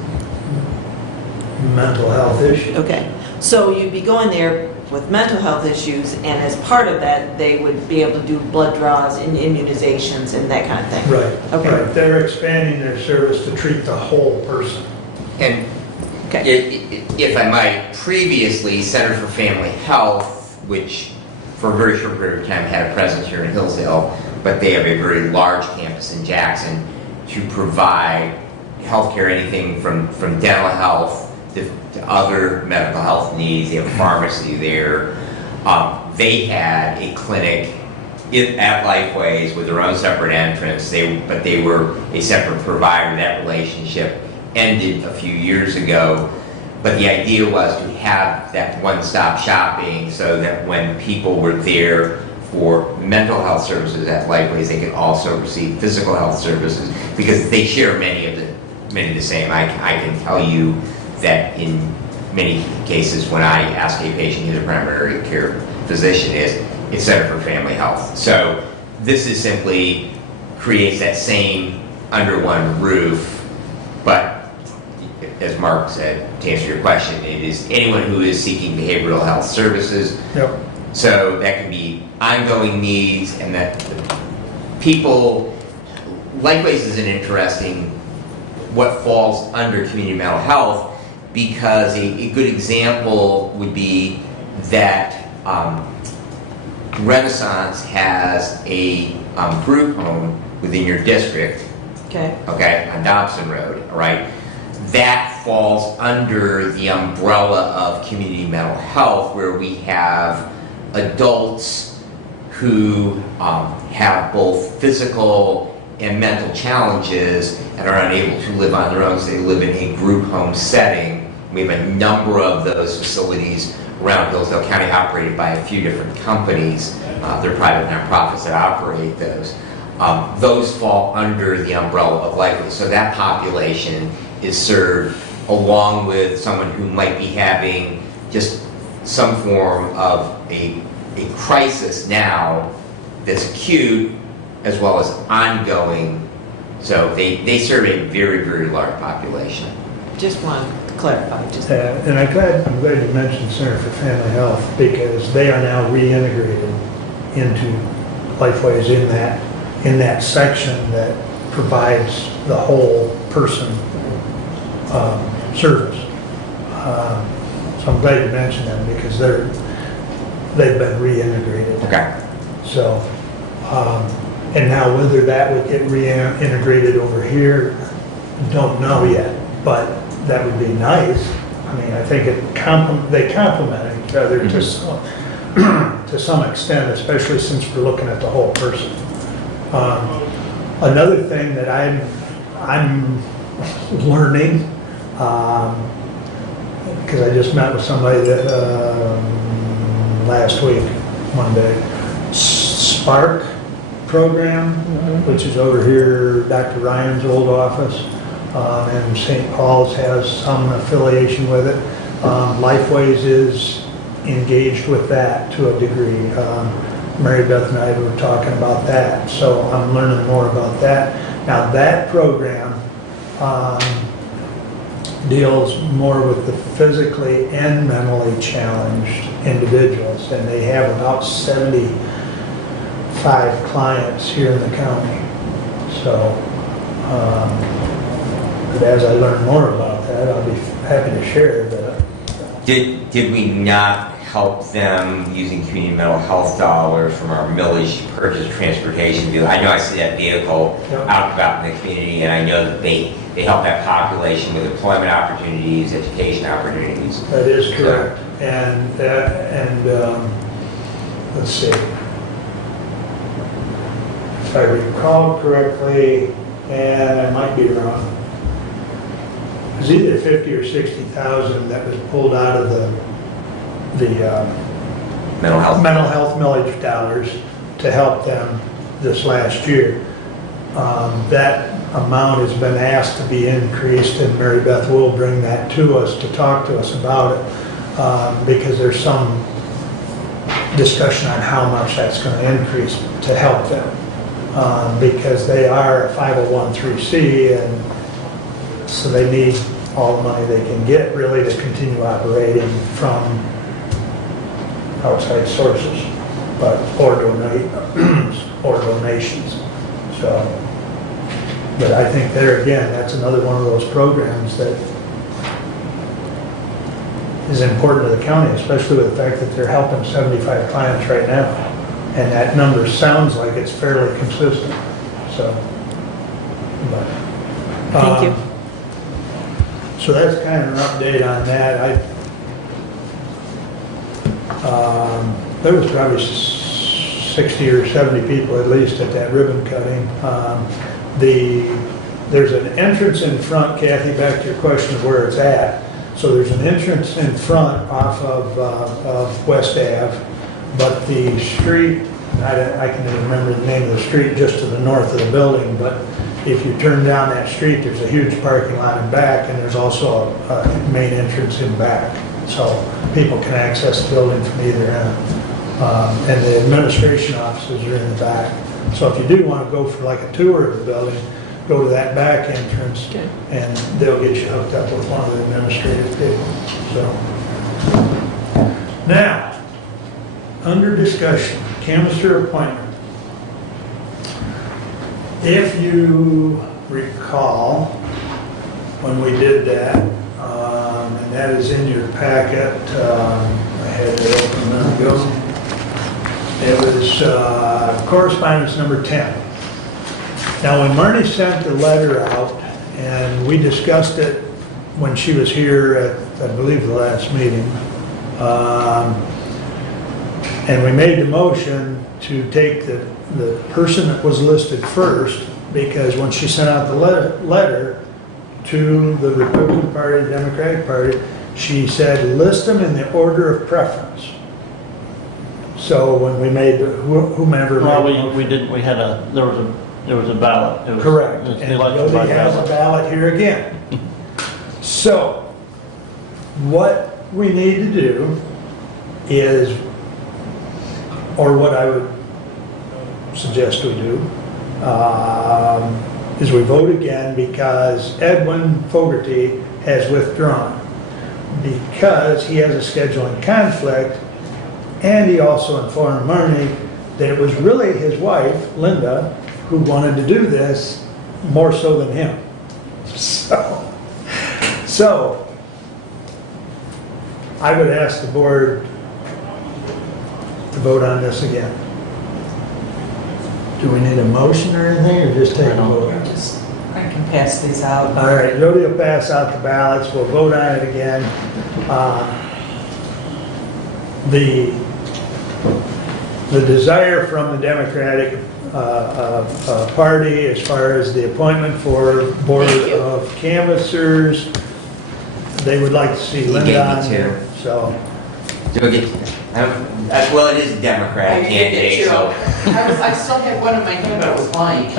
mental health issues. Okay, so you'd be going there with mental health issues, and as part of that, they would be able to do blood draws and immunizations and that kind of thing? Right. Okay. Right. They're expanding their service to treat the whole person. And Okay. if I might, previously, Center for Family Health, which for a very short period of time had a presence here in Hillsdale, but they have a very large campus in Jackson to provide healthcare, anything from dental health to other medical health needs. They have a pharmacy there. They had a clinic at Lifeways with their own separate entrance, but they were a separate provider. That relationship ended a few years ago, but the idea was to have that one-stop shopping so that when people were there for mental health services at Lifeways, they could also receive physical health services, because they share many of the same. I can tell you that in many cases when I ask a patient who the primary care physician is, it's Center for Family Health. So this is simply creates that same under one roof, but as Mark said, to answer your question, it is anyone who is seeking behavioral health services. Yep. So that can be ongoing needs, and that people, Lifeways is an interesting, what falls under community mental health, because a good example would be that Renaissance has a group home within your district, Okay. on Dobson Road, all right? That falls under the umbrella of community mental health, where we have adults who have both physical and mental challenges and are unable to live on their own, so they live in a group home setting. We have a number of those facilities around Hillsdale County, operated by a few different companies. They're private nonprofits that operate those. Those fall under the umbrella of Lifeways. So that population is served along with someone who might be having just some form of a crisis now that's acute as well as ongoing. So they serve a very, very large population. Just want to clarify. And I'm glad you mentioned Center for Family Health, because they are now reintegrated into Lifeways in that section that provides the whole person service. So I'm glad you mentioned them, because they've been reintegrated. Okay. So, and now whether that would get reintegrated over here, don't know yet, but that would be nice. I mean, I think they complement each other to some extent, especially since we're looking at the whole person. Another thing that I'm learning, because I just met with somebody that last week, one day, Spark program, which is over here, Dr. Ryan's old office, and St. Paul's has some affiliation with it. Lifeways is engaged with that to a degree. Mary Beth and I were talking about that, so I'm learning more about that. Now, that program deals more with the physically and mentally challenged individuals, and they have about 75 clients here in the county. So, but as I learn more about that, I'll be happy to share that. Did we not help them using community mental health dollars from our millage to purchase transportation vehicle? I know I see that vehicle Yep. out and about in the community, and I know that they help that population with employment opportunities, education opportunities. That is correct. And let's see. If I recall correctly, and I might be wrong, it was either 50 or 60,000 that was pulled out of the Mental health. mental health millage dollars to help them this last year. That amount has been asked to be increased, and Mary Beth will bring that to us to talk to us about it, because there's some discussion on how much that's going to increase to help them, because they are a 501(c), and so they need all the money they can get really to continue operating from outside sources, but or donations. So, but I think there again, that's another one of those programs that is important to the county, especially with the fact that they're helping 75 clients right now, and that number sounds like it's fairly consistent. So, but, Thank you. So that's kind of an update on that. There was probably 60 or 70 people at least at that ribbon cutting. There's an entrance in front, Kathy, back to your question of where it's at. So there's an entrance in front off of West Ave, but the street, I can even remember the name of the street just to the north of the building, but if you turn down that street, there's a huge parking lot in back, and there's also a main entrance in back. So people can access the building from either end. And the administration offices are in the back. So if you do want to go for like a tour of the building, go to that back entrance, Okay. and they'll get you hooked up with one of the administrative people. So now, under discussion, canvasser appointment. If you recall, when we did that, and that is in your packet, I had it open a minute ago. It was correspondence number 10. Now, when Marnie sent the letter out, and we discussed it when she was here at, I believe, the last meeting, and we made the motion to take the person that was listed first, because when she sent out the letter to the Republican Party, Democratic Party, she said, list them in the order of preference. So when we made, whomever Well, made the we motion- didn't, there was a ballot. It was- Correct. it was the And election by Jody has a ballot. ballot here again. So, what we need to do is, or what I would suggest we do, is we vote again because Edwin Fogarty has withdrawn because he has a scheduling conflict, and he also informed Marnie that it was really his wife, Linda, who wanted to do this more so than him. So I would ask the board to vote on this again. Do we need a motion or anything, or just take a vote? I can pass these out. All right, Jody will pass out the ballots, we'll vote on it again. The desire from the Democratic Party as far as the appointment for Board of Canvassers, they would like to see He Linda gave me on two. there, so. Well, it is a Democratic candidate, so. I still had one in my hand, but it was blank.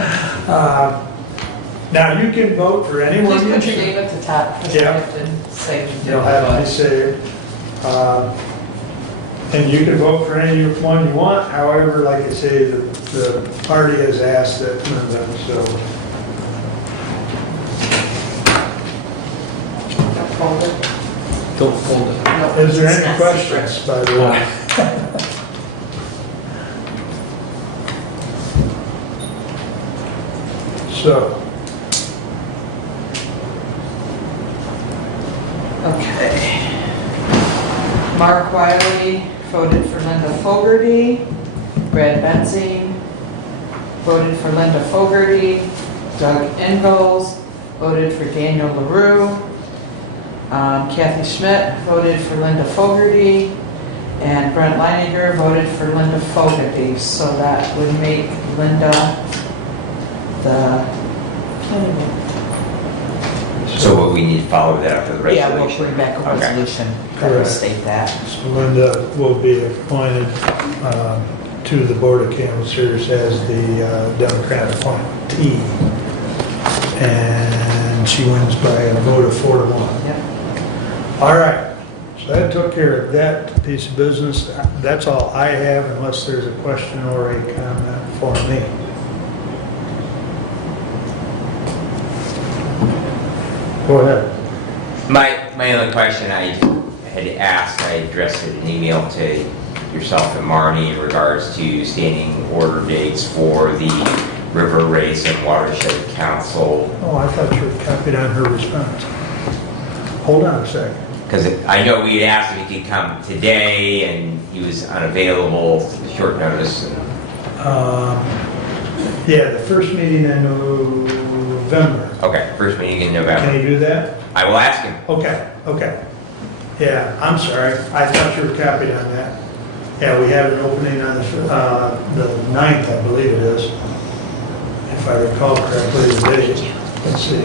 Now, you can vote for anyone Please you put your choose. name at the top, because I Yeah. have to say. You'll have to say it. And you can vote for any one you want, however, like I say, the party has asked that Linda, so fold it? Don't fold it. No, Is there it's any not questions, secret. by the way? So, Okay. Mark Wiley voted for Linda Fogarty. Brad Benzing voted for Linda Fogarty. Doug Ingalls voted for Daniel LaRue. Kathy Schmidt voted for Linda Fogarty. And Brent Leininger voted for Linda Fogarty. So that would make Linda the planning board. So what we need to follow that up with the Yeah, we'll resolution? bring back a Okay. resolution that will Correct. state that. so Linda will be appointed to the Board of Canvassers as the Democrat appointee. And she wins by a vote of 4-1. Yep. All right, so that took care of that piece of business. That's all I have unless there's a question or a comment for me. Go ahead. My only question I had asked, I addressed it in an email to yourself and Marnie in regards to standing order dates for the River Race and Watershed Council. Oh, I thought you were copied on her response. Hold on a second. Because I know we had asked if he could come today and he was unavailable, short notice. Yeah, the first meeting in November. Okay, first meeting in Can November. you do that? I will ask him. Okay, okay. Yeah, I'm sorry. I thought you were copied on that. Yeah, we have an opening on the 9th, I believe it is. If I recall correctly, the date. Let's see.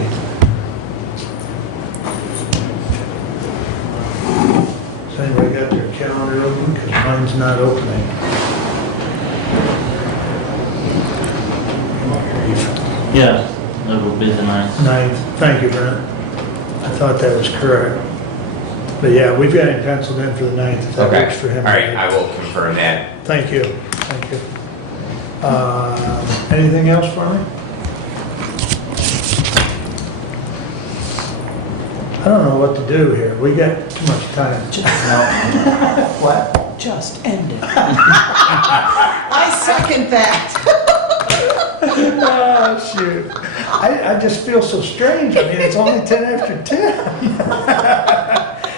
Has anybody got their calendar open? Because mine's not opening. Yeah, that will be the 9th. 9th. Thank you, Brent. I thought that was correct. But yeah, we've got him penciled in for the 9th, if that Okay, works for all him. right, I will confirm that. Thank you, thank you. Anything else for me? I don't know what to do here. We got too much time. What? Just end it. I second that. Oh, shoot. I just feel so strange. I mean, it's only 10 after 10.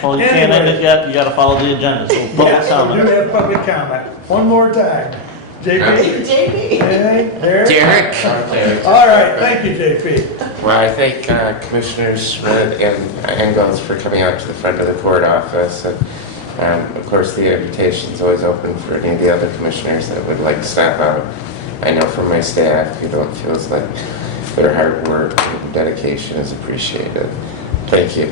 Well, you can't end it yet, you gotta follow the agenda, so public Yes, we do comment. have public comment. One more time. JP? JP. Anything? Derek? Derek. All right, thank you, JP. Well, I thank Commissioners Schmidt and Engels for coming out to the front of the court office. And of course, the invitation is always open for any of the other commissioners that would like to stop out. I know from my staff, it feels like their hard work and dedication is appreciated. Thank you.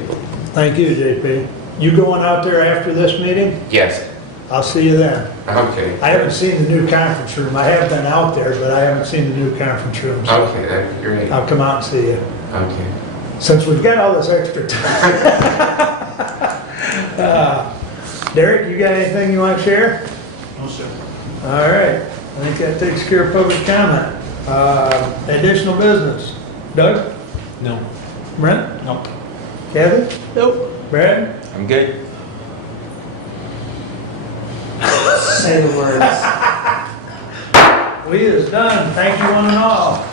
Thank you, JP. You going out there after this meeting? Yes. I'll see you then. Okay. I haven't seen the new conference room. I have been out there, but I haven't seen the new conference room. So Okay, that'd be great. I'll come out and see you. Okay. Since we've got all this extra time. Derek, you got anything you want to share? No, sir. All right. I think that takes care of public comment. Additional business. Doug? No. Brent? No. Kathy? Nope. Brad? I'm good. Say the words. We is done. Thank you one and all.